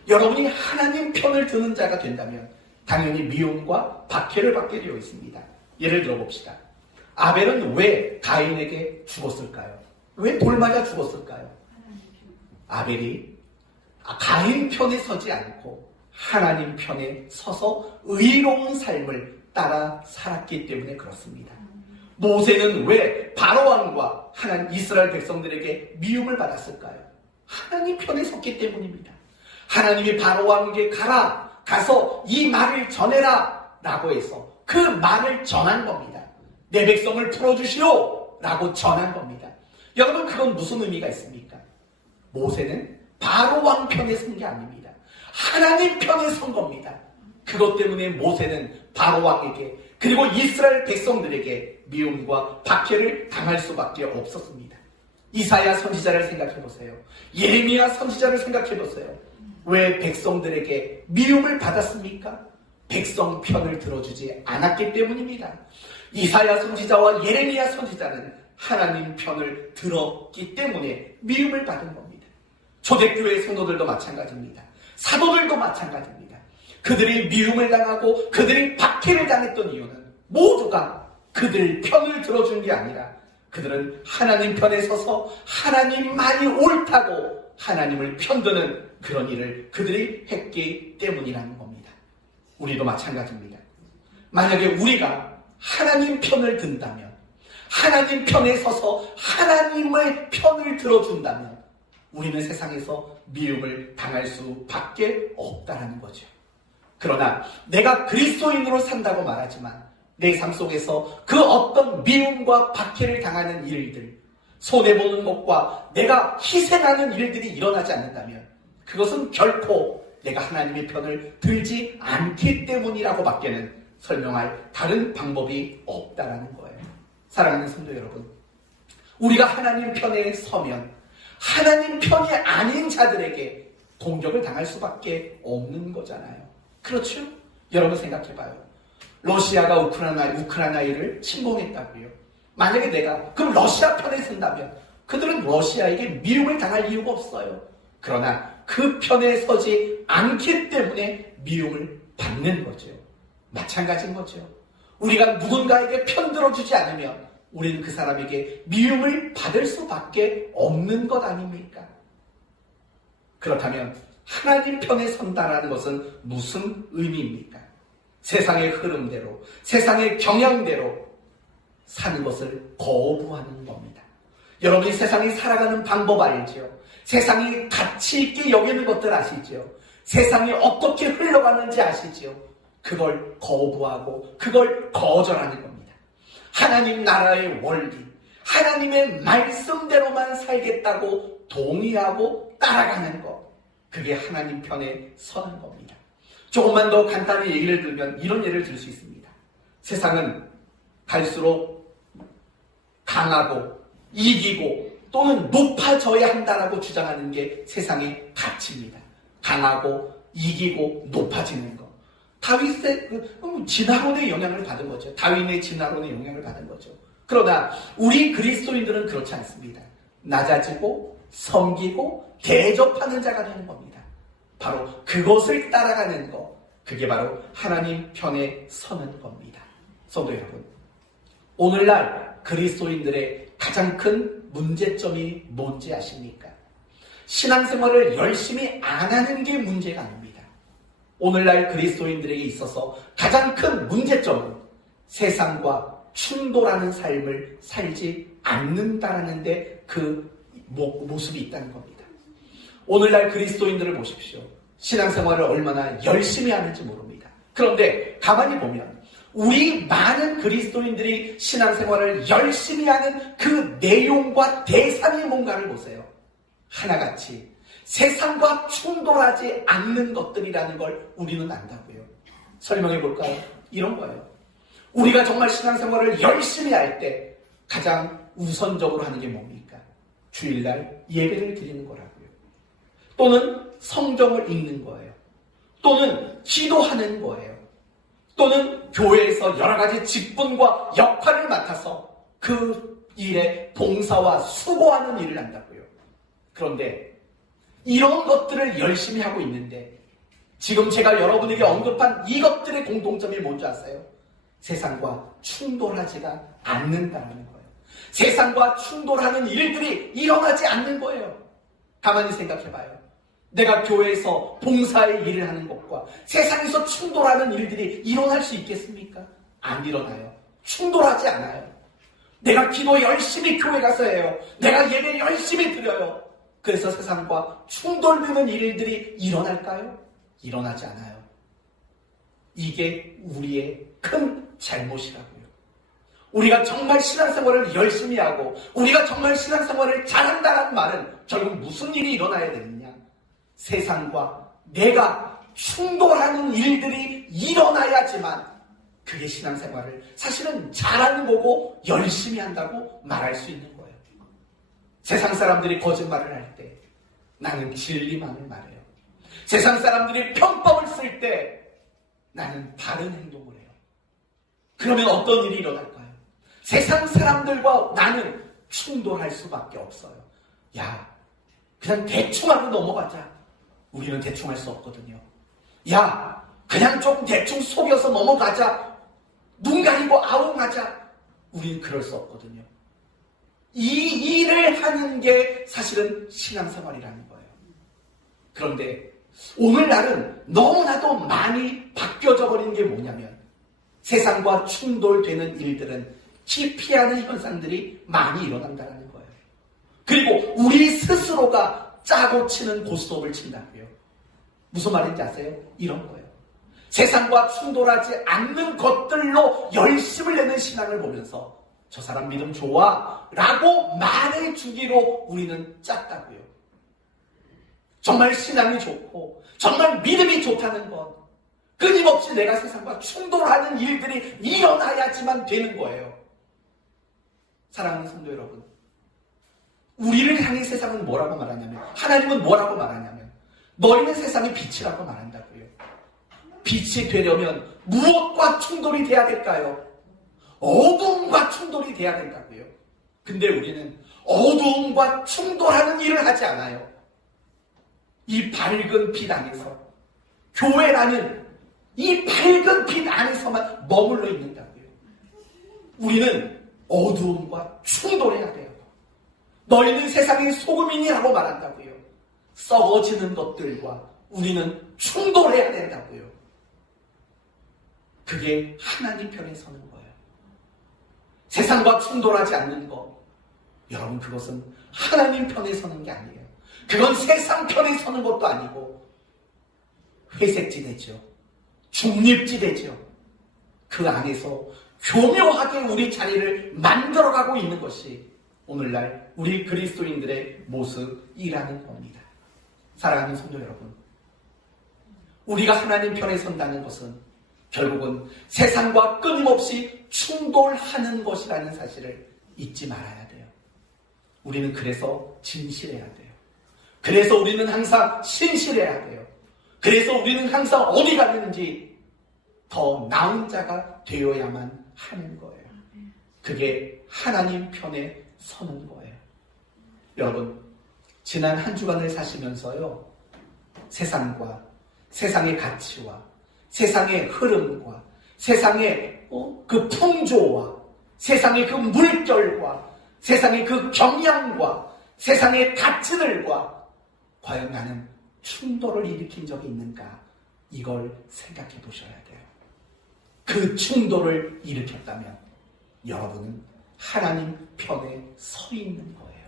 여러분이 하나님 편을 드는 자가 된다면 당연히 미움과 박해를 받게 되어 있습니다. 예를 들어봅시다. 아벨은 왜 가인에게 죽었을까요? 왜 돌 맞아 죽었을까요? 아벨이 가인 편에 서지 않고 하나님 편에 서서 의로운 삶을 따라 살았기 때문에 그렇습니다. 모세는 왜 바로왕과 하나님 이스라엘 백성들에게 미움을 받았을까요? 하나님 편에 섰기 때문입니다. 하나님이 바로왕에게 가서 이 말을 전해라 라고 해서 그 말을 전한 겁니다. 내 백성을 풀어주시오 라고 전한 겁니다. 여러분, 그건 무슨 의미가 있습니까? 모세는 바로왕 편에 선 게 아닙니다. 하나님 편에 선 겁니다. 그것 때문에 모세는 바로왕에게 그리고 이스라엘 백성들에게 미움과 박해를 당할 수밖에 없었습니다. 이사야 선지자를 생각해보세요. 예레미야 선지자를 생각해보세요. 왜 백성들에게 미움을 받았습니까? 백성 편을 들어주지 않았기 때문입니다. 이사야 선지자와 예레미야 선지자는 하나님 편을 들었기 때문에 미움을 받은 겁니다. 초대교회 성도들도 마찬가지입니다. 사도들도 마찬가지입니다. 그들이 미움을 당하고 그들이 박해를 당했던 이유는 모두가 그들 편을 들어준 게 아니라 그들은 하나님 편에 서서 하나님만이 옳다고 하나님을 편드는 그런 일을 그들이 했기 때문이라는 겁니다. 우리도 마찬가지입니다. 만약에 우리가 하나님 편을 든다면, 하나님 편에 서서 하나님의 편을 들어준다면 우리는 세상에서 미움을 당할 수밖에 없다는 거죠. 그러나 내가 그리스도인으로 산다고 말하지만 내 삶 속에서 그 어떤 미움과 박해를 당하는 일들, 손해보는 것과 내가 희생하는 일들이 일어나지 않는다면 그것은 결코 내가 하나님의 편을 들지 않기 때문이라고 밖에는 설명할 다른 방법이 없다라는 거예요. 사랑하는 성도 여러분, 우리가 하나님 편에 서면 하나님 편이 아닌 자들에게 공격을 당할 수밖에 없는 거잖아요. 그렇죠? 여러분 생각해봐요. 러시아가 우크라이나를 침공했다고요. 만약에 내가 그럼 러시아 편에 선다면 그들은 러시아에게 미움을 당할 이유가 없어요. 그러나 그 편에 서지 않기 때문에 미움을 받는 거죠. 마찬가지인 거죠. 우리가 누군가에게 편들어주지 않으면 우리는 그 사람에게 미움을 받을 수밖에 없는 것 아닙니까? 그렇다면 하나님 편에 선다라는 것은 무슨 의미입니까? 세상의 흐름대로, 세상의 경향대로 사는 것을 거부하는 겁니다. 여러분이 세상이 살아가는 방법 알죠? 세상이 가치 있게 여기는 것들 아시죠? 세상이 어떻게 흘러가는지 아시죠? 그걸 거부하고 그걸 거절하는 겁니다. 하나님 나라의 원리, 하나님의 말씀대로만 살겠다고 동의하고 따라가는 것, 그게 하나님 편에 서는 겁니다. 조금만 더 간단히 얘기를 들면 이런 예를 들 수 있습니다. 세상은 갈수록 강하고 이기고 또는 높아져야 한다라고 주장하는 게 세상의 가치입니다. 강하고 이기고 높아지는 것. 다윗의 진화론의 영향을 받은 거죠. 다윗의 진화론의 영향을 받은 거죠. 그러나 우리 그리스도인들은 그렇지 않습니다. 낮아지고 섬기고 대접하는 자가 되는 겁니다. 바로 그것을 따라가는 것. 그게 바로 하나님 편에 서는 겁니다. 성도 여러분, 오늘날 그리스도인들의 가장 큰 문제점이 뭔지 아십니까? 신앙생활을 열심히 안 하는 게 문제가 아닙니다. 오늘날 그리스도인들에게 있어서 가장 큰 문제점은 세상과 충돌하는 삶을 살지 않는다라는 데 그 모습이 있다는 겁니다. 오늘날 그리스도인들을 보십시오. 신앙생활을 얼마나 열심히 하는지 모릅니다. 그런데 가만히 보면 우리 많은 그리스도인들이 신앙생활을 열심히 하는 그 내용과 대상이 뭔가를 보세요. 하나같이 세상과 충돌하지 않는 것들이라는 걸 우리는 안다고요. 설명해 볼까요? 이런 거예요. 우리가 정말 신앙생활을 열심히 할 때 가장 우선적으로 하는 게 뭡니까? 주일날 예배를 드리는 거라고요. 또는 성경을 읽는 거예요. 또는 기도하는 거예요. 또는 교회에서 여러 가지 직분과 역할을 맡아서 그 일에 봉사와 수고하는 일을 한다고요. 그런데 이런 것들을 열심히 하고 있는데 지금 제가 여러분에게 언급한 이것들의 공통점이 뭔지 아세요? 세상과 충돌하지가 않는다는 거예요. 세상과 충돌하는 일들이 일어나지 않는 거예요. 가만히 생각해봐요. 내가 교회에서 봉사의 일을 하는 것과 세상에서 충돌하는 일들이 일어날 수 있겠습니까? 안 일어나요. 충돌하지 않아요. 내가 기도 열심히 교회 가서 해요. 내가 예배 열심히 드려요. 그래서 세상과 충돌되는 일들이 일어날까요? 일어나지 않아요. 이게 우리의 큰 잘못이라고요. 우리가 정말 신앙생활을 열심히 하고 우리가 정말 신앙생활을 잘한다는 말은 결국 무슨 일이 일어나야 되느냐? 세상과 내가 충돌하는 일들이 일어나야지만 그게 신앙생활을 사실은 잘하는 거고 열심히 한다고 말할 수 있는 거예요. 세상 사람들이 거짓말을 할 때 나는 진리만을 말해요. 세상 사람들이 편법을 쓸 때 나는 바른 행동을 해요. 그러면 어떤 일이 일어날까요? 세상 사람들과 나는 충돌할 수밖에 없어요. 야, 그냥 대충 하고 넘어가자. 우리는 대충 할 수 없거든요. 야, 그냥 조금 대충 속여서 넘어가자. 눈 가리고 아웅하자. 우리는 그럴 수 없거든요. 이 일을 하는 게 사실은 신앙생활이라는 거예요. 그런데 오늘날은 너무나도 많이 바뀌어져 버린 게 뭐냐면 세상과 충돌되는 일들은 기피하는 현상들이 많이 일어난다는 거예요. 그리고 우리 스스로가 짜고 치는 고스톱을 친다고요. 무슨 말인지 아세요? 이런 거예요. 세상과 충돌하지 않는 것들로 열심을 내는 신앙을 보면서 저 사람 믿음 좋아 라고 말해주기로 우리는 짰다고요. 정말 신앙이 좋고 정말 믿음이 좋다는 것, 끊임없이 내가 세상과 충돌하는 일들이 일어나야지만 되는 거예요. 사랑하는 성도 여러분, 우리를 향해 세상은 뭐라고 말하냐면, 하나님은 뭐라고 말하냐면 너희는 세상의 빛이라고 말한다고요. 빛이 되려면 무엇과 충돌이 돼야 될까요? 어두움과 충돌이 돼야 된다고요. 근데 우리는 어두움과 충돌하는 일을 하지 않아요. 이 밝은 빛 안에서, 교회라는 이 밝은 빛 안에서만 머물러 있는다고요. 우리는 어두움과 충돌해야 돼요. 너희는 세상의 소금이니라고 말한다고요. 썩어지는 것들과 우리는 충돌해야 된다고요. 그게 하나님 편에 서는 거예요. 세상과 충돌하지 않는 것, 여러분, 그것은 하나님 편에 서는 게 아니에요. 그건 세상 편에 서는 것도 아니고 회색지대죠. 중립지대죠. 그 안에서 교묘하게 우리 자리를 만들어가고 있는 것이 오늘날 우리 그리스도인들의 모습이라는 겁니다. 사랑하는 성도 여러분, 우리가 하나님 편에 선다는 것은 결국은 세상과 끊임없이 충돌하는 것이라는 사실을 잊지 말아야 돼요. 우리는 그래서 진실해야 돼요. 그래서 우리는 항상 신실해야 돼요. 그래서 우리는 항상 어디 갔는지 더 나은 자가 되어야만 하는 거예요. 그게 하나님 편에 서는 거예요. 여러분, 지난 한 주간을 사시면서요, 세상과 세상의 가치와 세상의 흐름과 세상의 그 풍조와 세상의 그 물결과 세상의 그 경향과 세상의 가치들과 과연 나는 충돌을 일으킨 적이 있는가? 이걸 생각해 보셔야 돼요. 그 충돌을 일으켰다면 여러분은 하나님 편에 서 있는 거예요.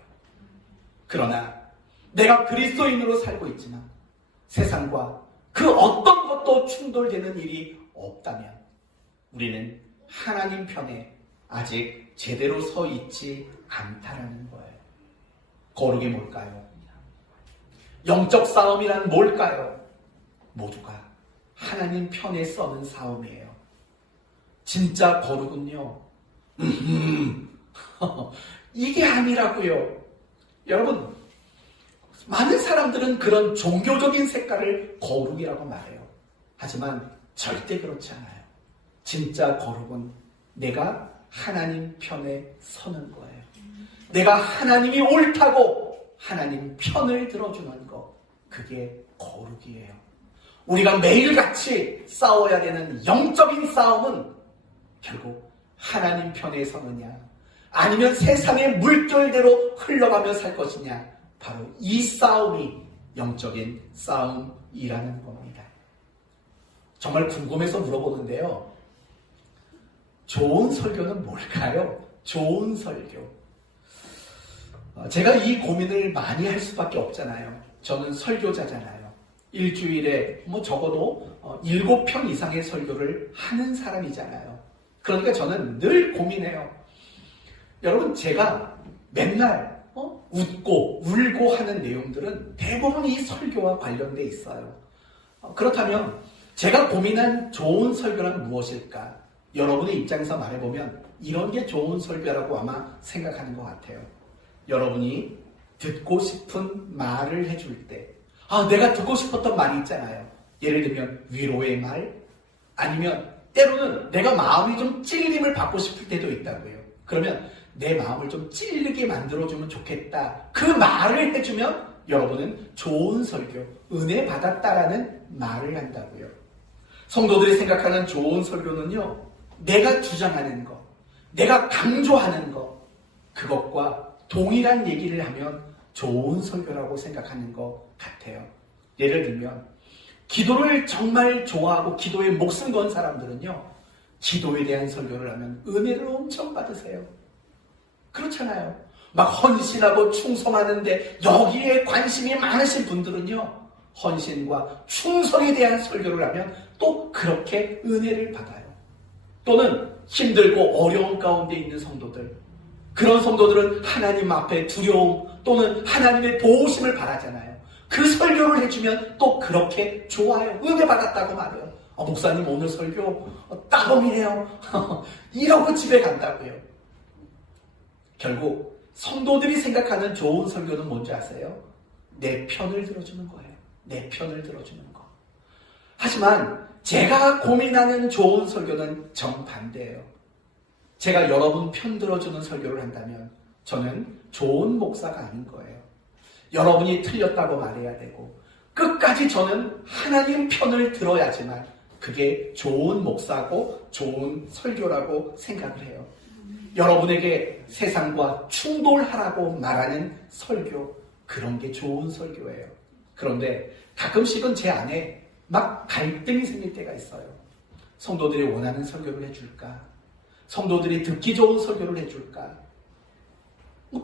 그러나 내가 그리스도인으로 살고 있지만 세상과 그 어떤 것도 충돌되는 일이 없다면 우리는 하나님 편에 아직 제대로 서 있지 않다라는 거예요. 거룩이 뭘까요? 영적 싸움이란 뭘까요? 모두가 하나님 편에 서는 싸움이에요. 진짜 거룩은요, 이게 아니라고요. 여러분, 많은 사람들은 그런 종교적인 색깔을 거룩이라고 말해요. 하지만 절대 그렇지 않아요. 진짜 거룩은 내가 하나님 편에 서는 거예요. 내가 하나님이 옳다고 하나님 편을 들어주는 거, 그게 거룩이에요. 우리가 매일같이 싸워야 되는 영적인 싸움은 결국 하나님 편에 서느냐, 아니면 세상의 물결대로 흘러가며 살 것이냐, 바로 이 싸움이 영적인 싸움이라는 겁니다. 정말 궁금해서 물어보는데요. 좋은 설교는 뭘까요? 좋은 설교. 제가 이 고민을 많이 할 수밖에 없잖아요. 저는 설교자잖아요. 일주일에 적어도 7편 이상의 설교를 하는 사람이잖아요. 그러니까 저는 늘 고민해요. 여러분, 제가 맨날 웃고 울고 하는 내용들은 대부분 이 설교와 관련돼 있어요. 그렇다면 제가 고민한 좋은 설교란 무엇일까? 여러분의 입장에서 말해보면 이런 게 좋은 설교라고 아마 생각하는 것 같아요. 여러분이 듣고 싶은 말을 해줄 때, 내가 듣고 싶었던 말이 있잖아요. 예를 들면 위로의 말, 아니면 때로는 내가 마음이 좀 찔림을 받고 싶을 때도 있다고요. 그러면 내 마음을 좀 찔리게 만들어주면 좋겠다, 그 말을 해주면 여러분은 좋은 설교, 은혜 받았다라는 말을 한다고요. 성도들이 생각하는 좋은 설교는요, 내가 주장하는 것, 내가 강조하는 것, 그것과 동일한 얘기를 하면 좋은 설교라고 생각하는 것 같아요. 예를 들면 기도를 정말 좋아하고 기도에 목숨 건 사람들은요, 기도에 대한 설교를 하면 은혜를 엄청 받으세요. 그렇잖아요. 막 헌신하고 충성하는데 여기에 관심이 많으신 분들은요, 헌신과 충성에 대한 설교를 하면 또 그렇게 은혜를 받아요. 또는 힘들고 어려운 가운데 있는 성도들, 그런 성도들은 하나님 앞에 두려움 또는 하나님의 도우심을 바라잖아요. 그 설교를 해주면 또 그렇게 좋아요. 은혜 받았다고 말해요. 목사님 오늘 설교 따봉이네요. 이러고 집에 간다고요. 결국 성도들이 생각하는 좋은 설교는 뭔지 아세요? 내 편을 들어주는 거예요. 내 편을 들어주는 거. 하지만 제가 고민하는 좋은 설교는 정반대예요. 제가 여러분 편 들어주는 설교를 한다면 저는 좋은 목사가 아닌 거예요. 여러분이 틀렸다고 말해야 되고 끝까지 저는 하나님 편을 들어야지만 그게 좋은 목사고 좋은 설교라고 생각을 해요. 여러분에게 세상과 충돌하라고 말하는 설교, 그런 게 좋은 설교예요. 그런데 가끔씩은 제 안에 막 갈등이 생길 때가 있어요. 성도들이 원하는 설교를 해줄까? 성도들이 듣기 좋은 설교를 해줄까?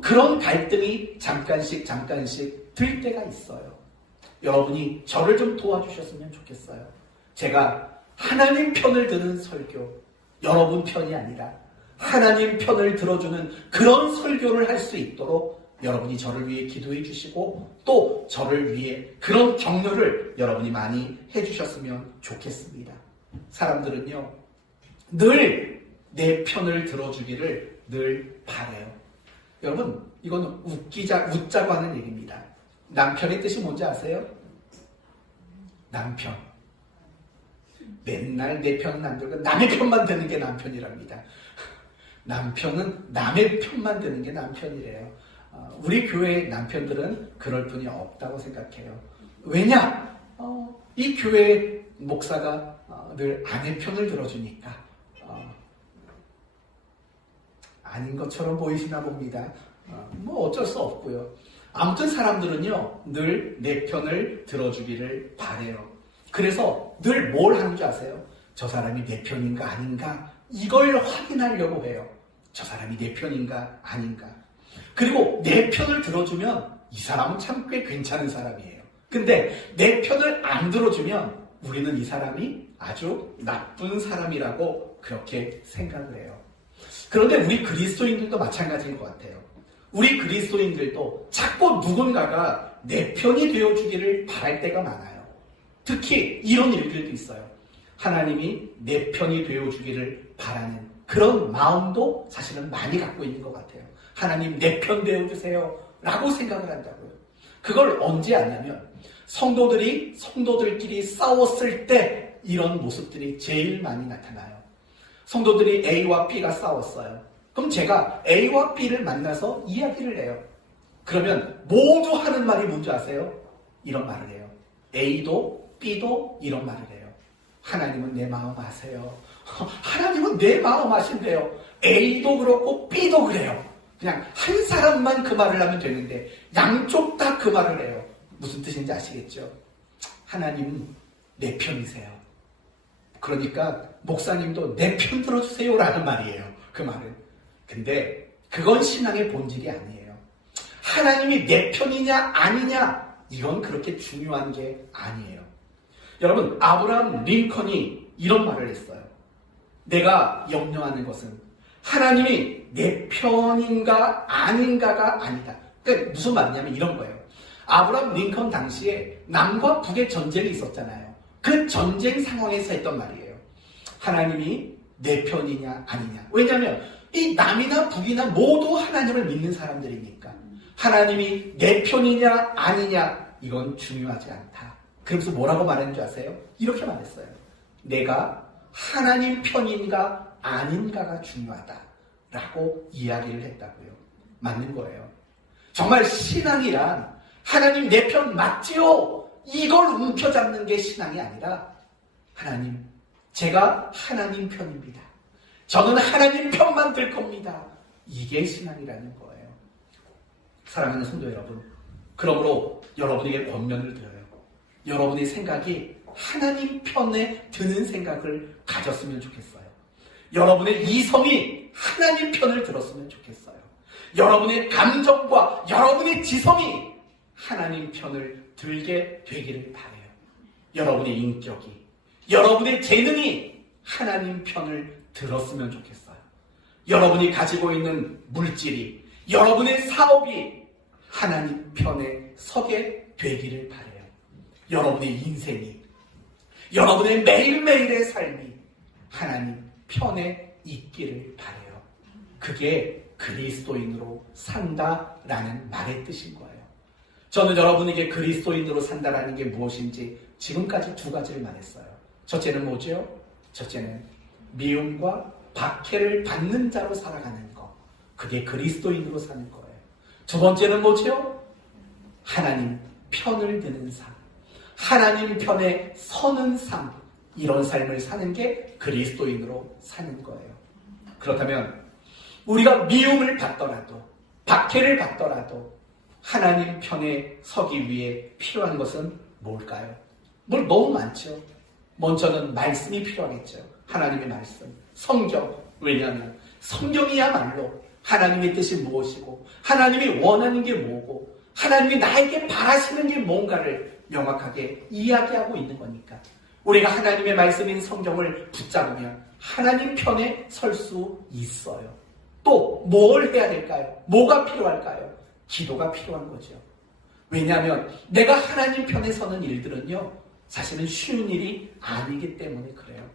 그런 갈등이 잠깐씩 들 때가 있어요. 여러분이 저를 좀 도와주셨으면 좋겠어요. 제가 하나님 편을 드는 설교, 여러분 편이 아니라 하나님 편을 들어주는 그런 설교를 할 수 있도록 여러분이 저를 위해 기도해 주시고 또 저를 위해 그런 격려를 여러분이 많이 해주셨으면 좋겠습니다. 사람들은요, 늘 내 편을 들어주기를 늘 바라요. 여러분, 이건 웃자고 하는 얘기입니다. 남편의 뜻이 뭔지 아세요? 남편. 맨날 내 편은 안 들고 남의 편만 드는 게 남편이랍니다. 남편은 남의 편만 드는 게 남편이래요. 우리 교회의 남편들은 그럴 분이 없다고 생각해요. 왜냐? 이 교회 목사가 늘 아내 편을 들어주니까. 아닌 것처럼 보이시나 봅니다. 뭐 어쩔 수 없고요. 아무튼 사람들은요, 늘 내 편을 들어주기를 바래요. 그래서 늘 뭘 하는 줄 아세요? 저 사람이 내 편인가 아닌가? 이걸 확인하려고 해요. 저 사람이 내 편인가 아닌가? 그리고 내 편을 들어주면 이 사람은 참 꽤 괜찮은 사람이에요. 근데 내 편을 안 들어주면 우리는 이 사람이 아주 나쁜 사람이라고 그렇게 생각을 해요. 그런데 우리 그리스도인들도 마찬가지인 것 같아요. 우리 그리스도인들도 자꾸 누군가가 내 편이 되어주기를 바랄 때가 많아요. 특히 이런 일들도 있어요. 하나님이 내 편이 되어주기를 바라는 그런 마음도 사실은 많이 갖고 있는 것 같아요. 하나님 내 편 되어주세요 라고 생각을 한다고요. 그걸 언제 아냐면 성도들끼리 싸웠을 때 이런 모습들이 제일 많이 나타나요. 성도들이 A와 B가 싸웠어요. 그럼 제가 A와 B를 만나서 이야기를 해요. 그러면 모두 하는 말이 뭔지 아세요? 이런 말을 해요. A도 B도 이런 말을 해요. 하나님은 내 마음 아세요. 하나님은 내 마음 아신대요. A도 그렇고 B도 그래요. 그냥 한 사람만 그 말을 하면 되는데 양쪽 다 그 말을 해요. 무슨 뜻인지 아시겠죠? 하나님은 내 편이세요. 그러니까 목사님도 내 편 들어주세요 라는 말이에요. 그 말은. 근데 그건 신앙의 본질이 아니에요. 하나님이 내 편이냐 아니냐 이건 그렇게 중요한 게 아니에요. 여러분, 아브라함 링컨이 이런 말을 했어요. 내가 염려하는 것은 하나님이 내 편인가 아닌가가 아니다. 그러니까 무슨 말이냐면 이런 거예요. 아브라함 링컨 당시에 남과 북의 전쟁이 있었잖아요. 그 전쟁 상황에서 했던 말이에요. 하나님이 내 편이냐 아니냐. 왜냐하면 이 남이나 북이나 모두 하나님을 믿는 사람들이니까 하나님이 내 편이냐 아니냐 이건 중요하지 않다. 그러면서 뭐라고 말했는 줄 아세요? 이렇게 말했어요. 내가 하나님 편인가 아닌가가 중요하다 라고 이야기를 했다고요. 맞는 거예요. 정말 신앙이란 하나님 내 편 맞지요? 이걸 움켜잡는 게 신앙이 아니라 하나님, 제가 하나님 편입니다. 저는 하나님 편만 들 겁니다. 이게 신앙이라는 거예요. 사랑하는 성도 여러분, 그러므로 여러분에게 권면을 드려요. 여러분의 생각이 하나님 편에 드는 생각을 가졌으면 좋겠어요. 여러분의 이성이 하나님 편을 들었으면 좋겠어요. 여러분의 감정과 여러분의 지성이 하나님 편을 들게 되기를 바라요. 여러분의 인격이, 여러분의 재능이 하나님 편을 들었으면 좋겠어요. 여러분이 가지고 있는 물질이, 여러분의 사업이 하나님 편에 서게 되기를 바라요. 여러분의 인생이, 여러분의 매일매일의 삶이 하나님 편에 있기를 바라요. 그게 그리스도인으로 산다라는 말의 뜻인 거예요. 저는 여러분에게 그리스도인으로 산다라는 게 무엇인지 지금까지 두 가지를 말했어요. 첫째는 뭐죠? 첫째는 미움과 박해를 받는 자로 살아가는 것. 그게 그리스도인으로 사는 거예요. 두 번째는 뭐죠? 하나님 편을 드는 삶. 하나님 편에 서는 삶. 이런 삶을 사는 게 그리스도인으로 사는 거예요. 그렇다면 우리가 미움을 받더라도 박해를 받더라도 하나님 편에 서기 위해 필요한 것은 뭘까요? 뭘 너무 많죠. 먼저는 말씀이 필요하겠죠. 하나님의 말씀, 성경. 왜냐하면 성경이야말로 하나님의 뜻이 무엇이고 하나님이 원하는 게 뭐고 하나님이 나에게 바라시는 게 뭔가를 명확하게 이야기하고 있는 거니까 우리가 하나님의 말씀인 성경을 붙잡으면 하나님 편에 설 수 있어요. 또 뭘 해야 될까요? 뭐가 필요할까요? 기도가 필요한 거죠. 왜냐하면 내가 하나님 편에 서는 일들은요, 사실은 쉬운 일이 아니기 때문에 그래요.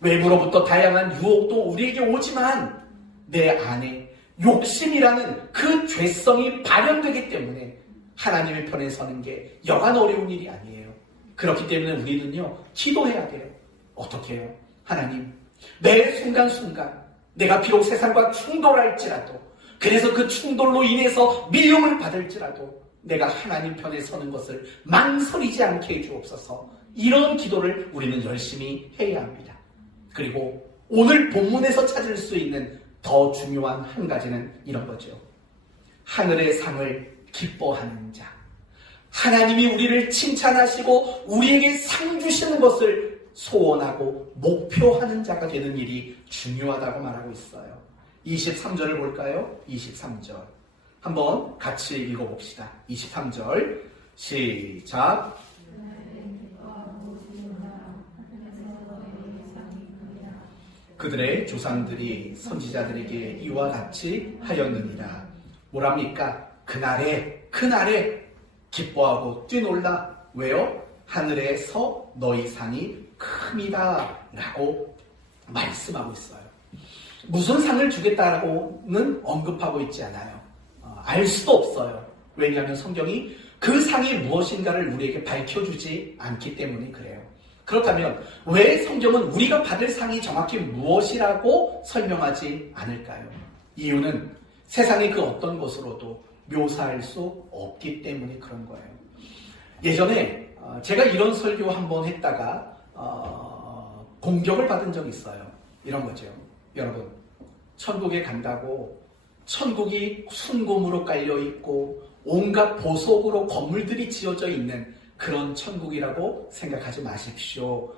외부로부터 다양한 유혹도 우리에게 오지만 내 안에 욕심이라는 그 죄성이 발현되기 때문에 하나님의 편에 서는 게 여간 어려운 일이 아니에요. 그렇기 때문에 우리는요, 기도해야 돼요. 어떻게 해요? 하나님, 매 순간순간 내가 비록 세상과 충돌할지라도, 그래서 그 충돌로 인해서 미움을 받을지라도 내가 하나님 편에 서는 것을 망설이지 않게 해주옵소서. 이런 기도를 우리는 열심히 해야 합니다. 그리고 오늘 본문에서 찾을 수 있는 더 중요한 한 가지는 이런 거죠. 하늘의 상을 기뻐하는 자. 하나님이 우리를 칭찬하시고 우리에게 상 주시는 것을 소원하고 목표하는 자가 되는 일이 중요하다고 말하고 있어요. 23절을 볼까요? 23절. 한번 같이 읽어봅시다. 23절. 시작. 그들의 조상들이 선지자들에게 이와 같이 하였느니라. 뭐랍니까? 그날에 기뻐하고 뛰놀라. 왜요? 하늘에서 너희 상이 큽니다 라고 말씀하고 있어요. 무슨 상을 주겠다고는 언급하고 있지 않아요. 알 수도 없어요. 왜냐하면 성경이 그 상이 무엇인가를 우리에게 밝혀주지 않기 때문에 그래요. 그렇다면 왜 성경은 우리가 받을 상이 정확히 무엇이라고 설명하지 않을까요? 이유는 세상의 그 어떤 것으로도 묘사할 수 없기 때문에 그런 거예요. 예전에 제가 이런 설교 한번 했다가 공격을 받은 적이 있어요. 이런 거죠. 여러분, 천국에 간다고 천국이 순금으로 깔려있고 온갖 보석으로 건물들이 지어져 있는 그런 천국이라고 생각하지 마십시오.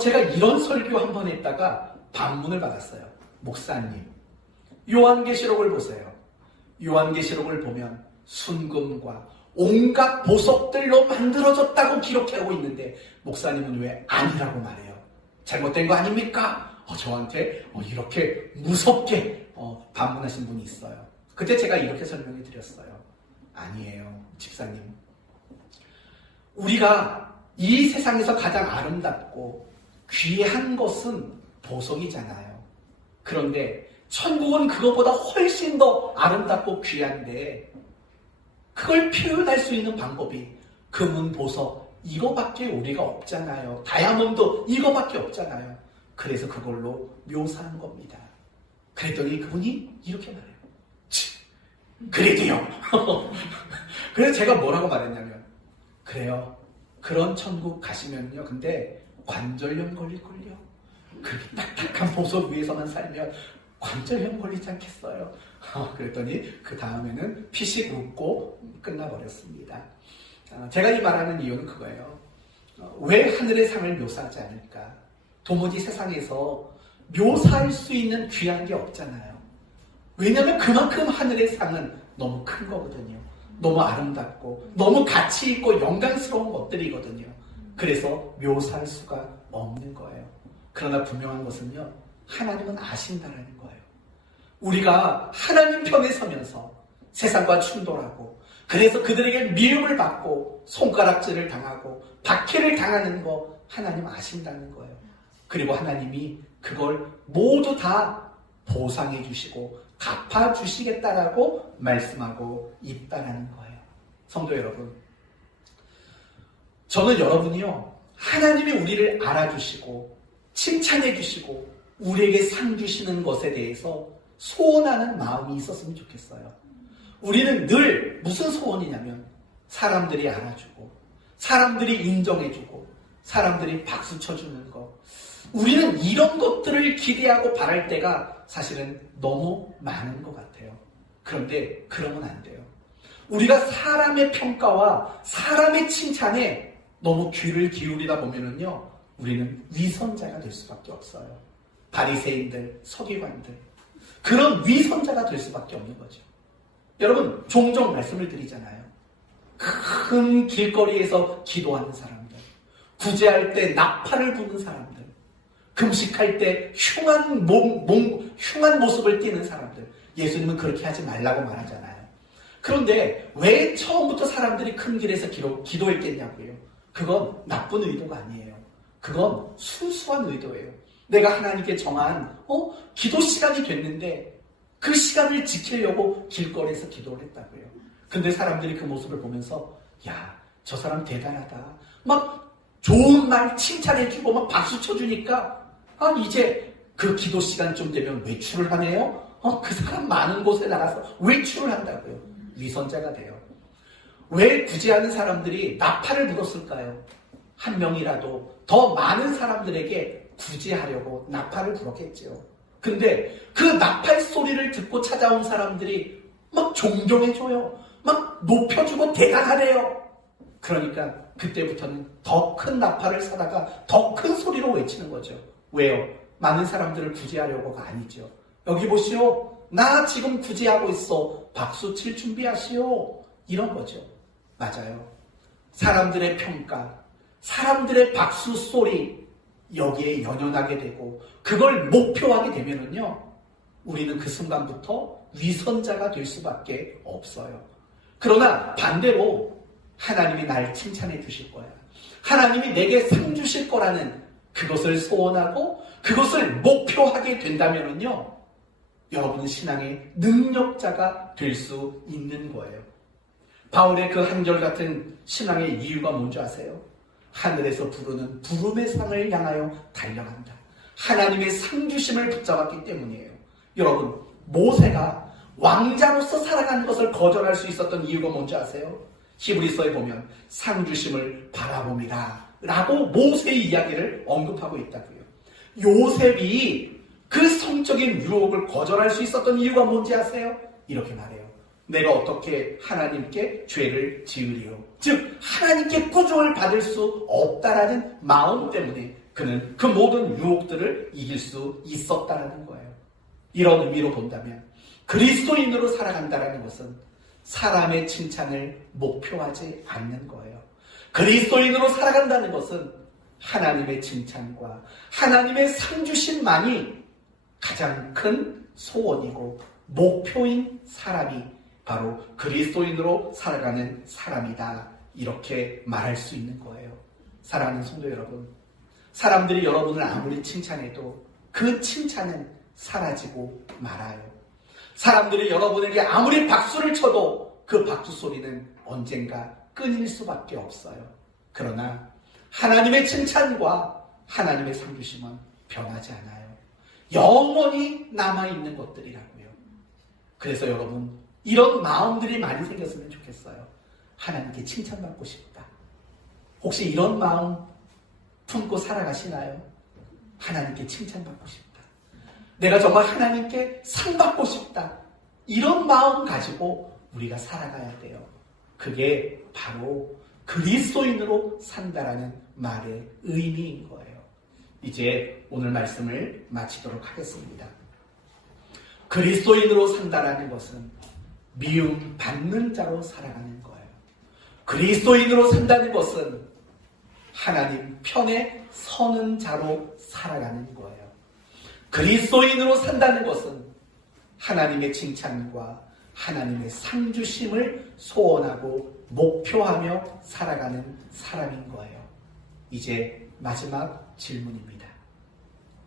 제가 이런 설교 한번 했다가 반문을 받았어요. 목사님, 요한계시록을 보세요. 요한계시록을 보면 순금과 온갖 보석들로 만들어졌다고 기록하고 있는데 목사님은 왜 아니라고 말해요? 잘못된 거 아닙니까? 저한테 이렇게 무섭게 반문하신 분이 있어요. 그때 제가 이렇게 설명해 드렸어요. 아니에요, 집사님. 우리가 이 세상에서 가장 아름답고 귀한 것은 보석이잖아요. 그런데 천국은 그것보다 훨씬 더 아름답고 귀한데 그걸 표현할 수 있는 방법이 금은, 보석 이거밖에 우리가 없잖아요. 다이아몬드 이거밖에 없잖아요. 그래서 그걸로 묘사한 겁니다. 그랬더니 그분이 이렇게 말해요. 그래도요. 그래서 제가 뭐라고 말했냐면, 그래요. 그런 천국 가시면요. 근데 관절염 걸릴걸요. 그렇게 딱딱한 보석 위에서만 살면 관절염 걸리지 않겠어요. 그랬더니 그 다음에는 피식 웃고 끝나버렸습니다. 제가 이 말하는 이유는 그거예요. 왜 하늘의 상을 묘사하지 않을까? 도무지 세상에서 묘사할 수 있는 귀한 게 없잖아요. 왜냐하면 그만큼 하늘의 상은 너무 큰 거거든요. 너무 아름답고 너무 가치 있고 영광스러운 것들이거든요. 그래서 묘사할 수가 없는 거예요. 그러나 분명한 것은요, 하나님은 아신다라는 거예요. 우리가 하나님 편에 서면서 세상과 충돌하고, 그래서 그들에게 미움을 받고 손가락질을 당하고 박해를 당하는 거 하나님 아신다는 거예요. 그리고 하나님이 그걸 모두 다 보상해 주시고 갚아 주시겠다라고 말씀하고 있다라는 거예요. 성도 여러분, 저는 여러분이요, 하나님이 우리를 알아주시고 칭찬해 주시고 우리에게 상 주시는 것에 대해서 소원하는 마음이 있었으면 좋겠어요. 우리는 늘 무슨 소원이냐면 사람들이 알아주고 사람들이 인정해주고 사람들이 박수 쳐주는 거, 우리는 이런 것들을 기대하고 바랄 때가 사실은 너무 많은 것 같아요. 그런데 그러면 안 돼요. 우리가 사람의 평가와 사람의 칭찬에 너무 귀를 기울이다 보면은요, 우리는 위선자가 될 수밖에 없어요. 바리새인들, 서기관들, 그런 위선자가 될 수밖에 없는 거죠. 여러분, 종종 말씀을 드리잖아요. 큰 길거리에서 기도하는 사람들, 구제할 때 나팔을 부는 사람들, 금식할 때 흉한 모습을 띠는 사람들, 예수님은 그렇게 하지 말라고 말하잖아요. 그런데 왜 처음부터 사람들이 큰 길에서 기도했겠냐고요. 그건 나쁜 의도가 아니에요. 그건 순수한 의도예요. 내가 하나님께 정한 기도 시간이 됐는데 그 시간을 지키려고 길거리에서 기도를 했다고요. 근데 사람들이 그 모습을 보면서 야, 저 사람 대단하다. 막 좋은 말 칭찬해주고 막 박수 쳐주니까 이제 그 기도 시간 좀 되면 외출을 하네요. 그 사람 많은 곳에 나가서 외출을 한다고요. 위선자가 돼요. 왜 구제하는 사람들이 나팔을 불었을까요? 한 명이라도 더 많은 사람들에게 구제하려고 나팔을 불었겠죠. 근데 그 나팔 소리를 듣고 찾아온 사람들이 막 존경해줘요. 막 높여주고 대단하래요. 그러니까 그때부터는 더 큰 나팔을 사다가 더 큰 소리로 외치는 거죠. 왜요? 많은 사람들을 구제하려고가 아니죠. 여기 보시오. 나 지금 구제하고 있어. 박수 칠 준비하시오. 이런 거죠. 맞아요. 사람들의 평가, 사람들의 박수 소리, 여기에 연연하게 되고 그걸 목표하게 되면은요, 우리는 그 순간부터 위선자가 될 수밖에 없어요. 그러나 반대로 하나님이 날 칭찬해 주실 거야. 하나님이 내게 상 주실 거라는 그것을 소원하고 그것을 목표하게 된다면은요, 여러분은 신앙의 능력자가 될 수 있는 거예요. 바울의 그 한결같은 신앙의 이유가 뭔지 아세요? 하늘에서 부르는 부름의 상을 향하여 달려간다. 하나님의 상주심을 붙잡았기 때문이에요. 여러분, 모세가 왕자로서 살아가는 것을 거절할 수 있었던 이유가 뭔지 아세요? 히브리서에 보면 상주심을 바라봅니다 라고 모세의 이야기를 언급하고 있다고요. 요셉이 그 성적인 유혹을 거절할 수 있었던 이유가 뭔지 아세요? 이렇게 말해요. 내가 어떻게 하나님께 죄를 지으리요? 즉 하나님께 꾸중을 받을 수 없다라는 마음 때문에 그는 그 모든 유혹들을 이길 수 있었다라는 거예요. 이런 의미로 본다면 그리스도인으로 살아간다라는 것은 사람의 칭찬을 목표하지 않는 거예요. 그리스도인으로 살아간다는 것은 하나님의 칭찬과 하나님의 상주심만이 가장 큰 소원이고 목표인 사람이 바로 그리스도인으로 살아가는 사람이다. 이렇게 말할 수 있는 거예요. 사랑하는 성도 여러분, 사람들이 여러분을 아무리 칭찬해도 그 칭찬은 사라지고 말아요. 사람들이 여러분에게 아무리 박수를 쳐도 그 박수 소리는 언젠가 끊일 수밖에 없어요. 그러나 하나님의 칭찬과 하나님의 상주심은 변하지 않아요. 영원히 남아있는 것들이라고요. 그래서 여러분, 이런 마음들이 많이 생겼으면 좋겠어요. 하나님께 칭찬받고 싶다. 혹시 이런 마음 품고 살아가시나요? 하나님께 칭찬받고 싶다. 내가 정말 하나님께 상 받고 싶다. 이런 마음 가지고 우리가 살아가야 돼요. 그게 바로 그리스도인으로 산다라는 말의 의미인 거예요. 이제 오늘 말씀을 마치도록 하겠습니다. 그리스도인으로 산다라는 것은 미움 받는 자로 살아가는 거예요. 그리스도인으로 산다는 것은 하나님 편에 서는 자로 살아가는 거예요. 그리스도인으로 산다는 것은 하나님의 칭찬과 하나님의 상주심을 소원하고 목표하며 살아가는 사람인 거예요. 이제 마지막 질문입니다.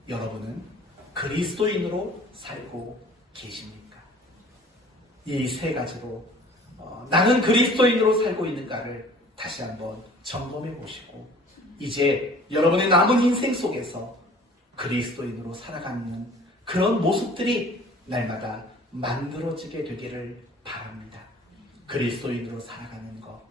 여러분은 그리스도인으로 살고 계십니까? 이 세 가지로 나는 그리스도인으로 살고 있는가를 다시 한번 점검해 보시고 이제 여러분의 남은 인생 속에서 그리스도인으로 살아가는 그런 모습들이 날마다 만들어지게 되기를 바랍니다. 그리스도인으로 살아가는 것,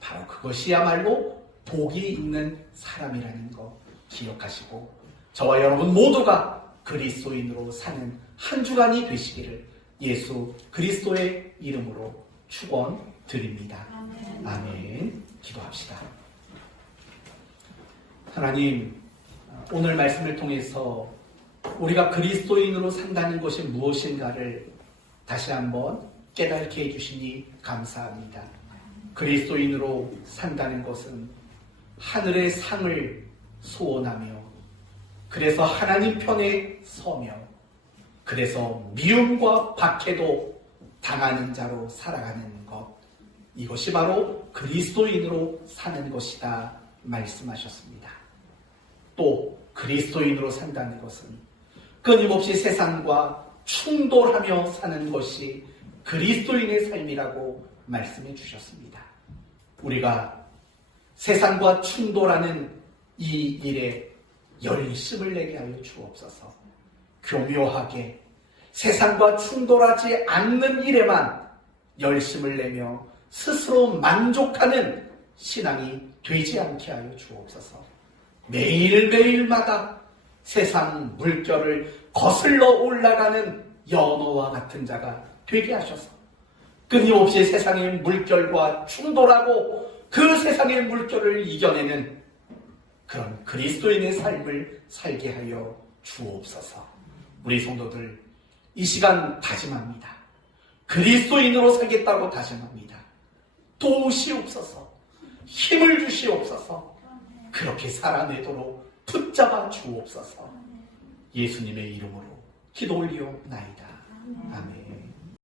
바로 그것이야말로 복이 있는 사람이라는 것 기억하시고 저와 여러분 모두가 그리스도인으로 사는 한 주간이 되시기를 예수 그리스도의 이름으로 축원드립니다. 아멘. 기도합시다. 하나님, 오늘 말씀을 통해서 우리가 그리스도인으로 산다는 것이 무엇인가를 다시 한번 깨닫게 해주시니 감사합니다. 그리스도인으로 산다는 것은 하늘의 상을 소원하며 그래서 하나님 편에 서며 그래서 미움과 박해도 당하는 자로 살아가는 것, 이것이 바로 그리스도인으로 사는 것이다 말씀하셨습니다. 또 그리스도인으로 산다는 것은 끊임없이 세상과 충돌하며 사는 것이 그리스도인의 삶이라고 말씀해 주셨습니다. 우리가 세상과 충돌하는 이 일에 열심을 내게 하여 주옵소서. 교묘하게 세상과 충돌하지 않는 일에만 열심을 내며 스스로 만족하는 신앙이 되지 않게 하여 주옵소서. 매일매일마다 세상 물결을 거슬러 올라가는 연어와 같은 자가 되게 하셔서 끊임없이 세상의 물결과 충돌하고 그 세상의 물결을 이겨내는 그런 그리스도인의 삶을 살게 하여 주옵소서. 우리 성도들 이 시간 다짐합니다. 그리스도인으로 살겠다고 다짐합니다. 도우시옵소서. 힘을 주시옵소서. 그렇게 살아내도록 붙잡아 주옵소서. 예수님의 이름으로 기도 올리옵나이다. 아멘.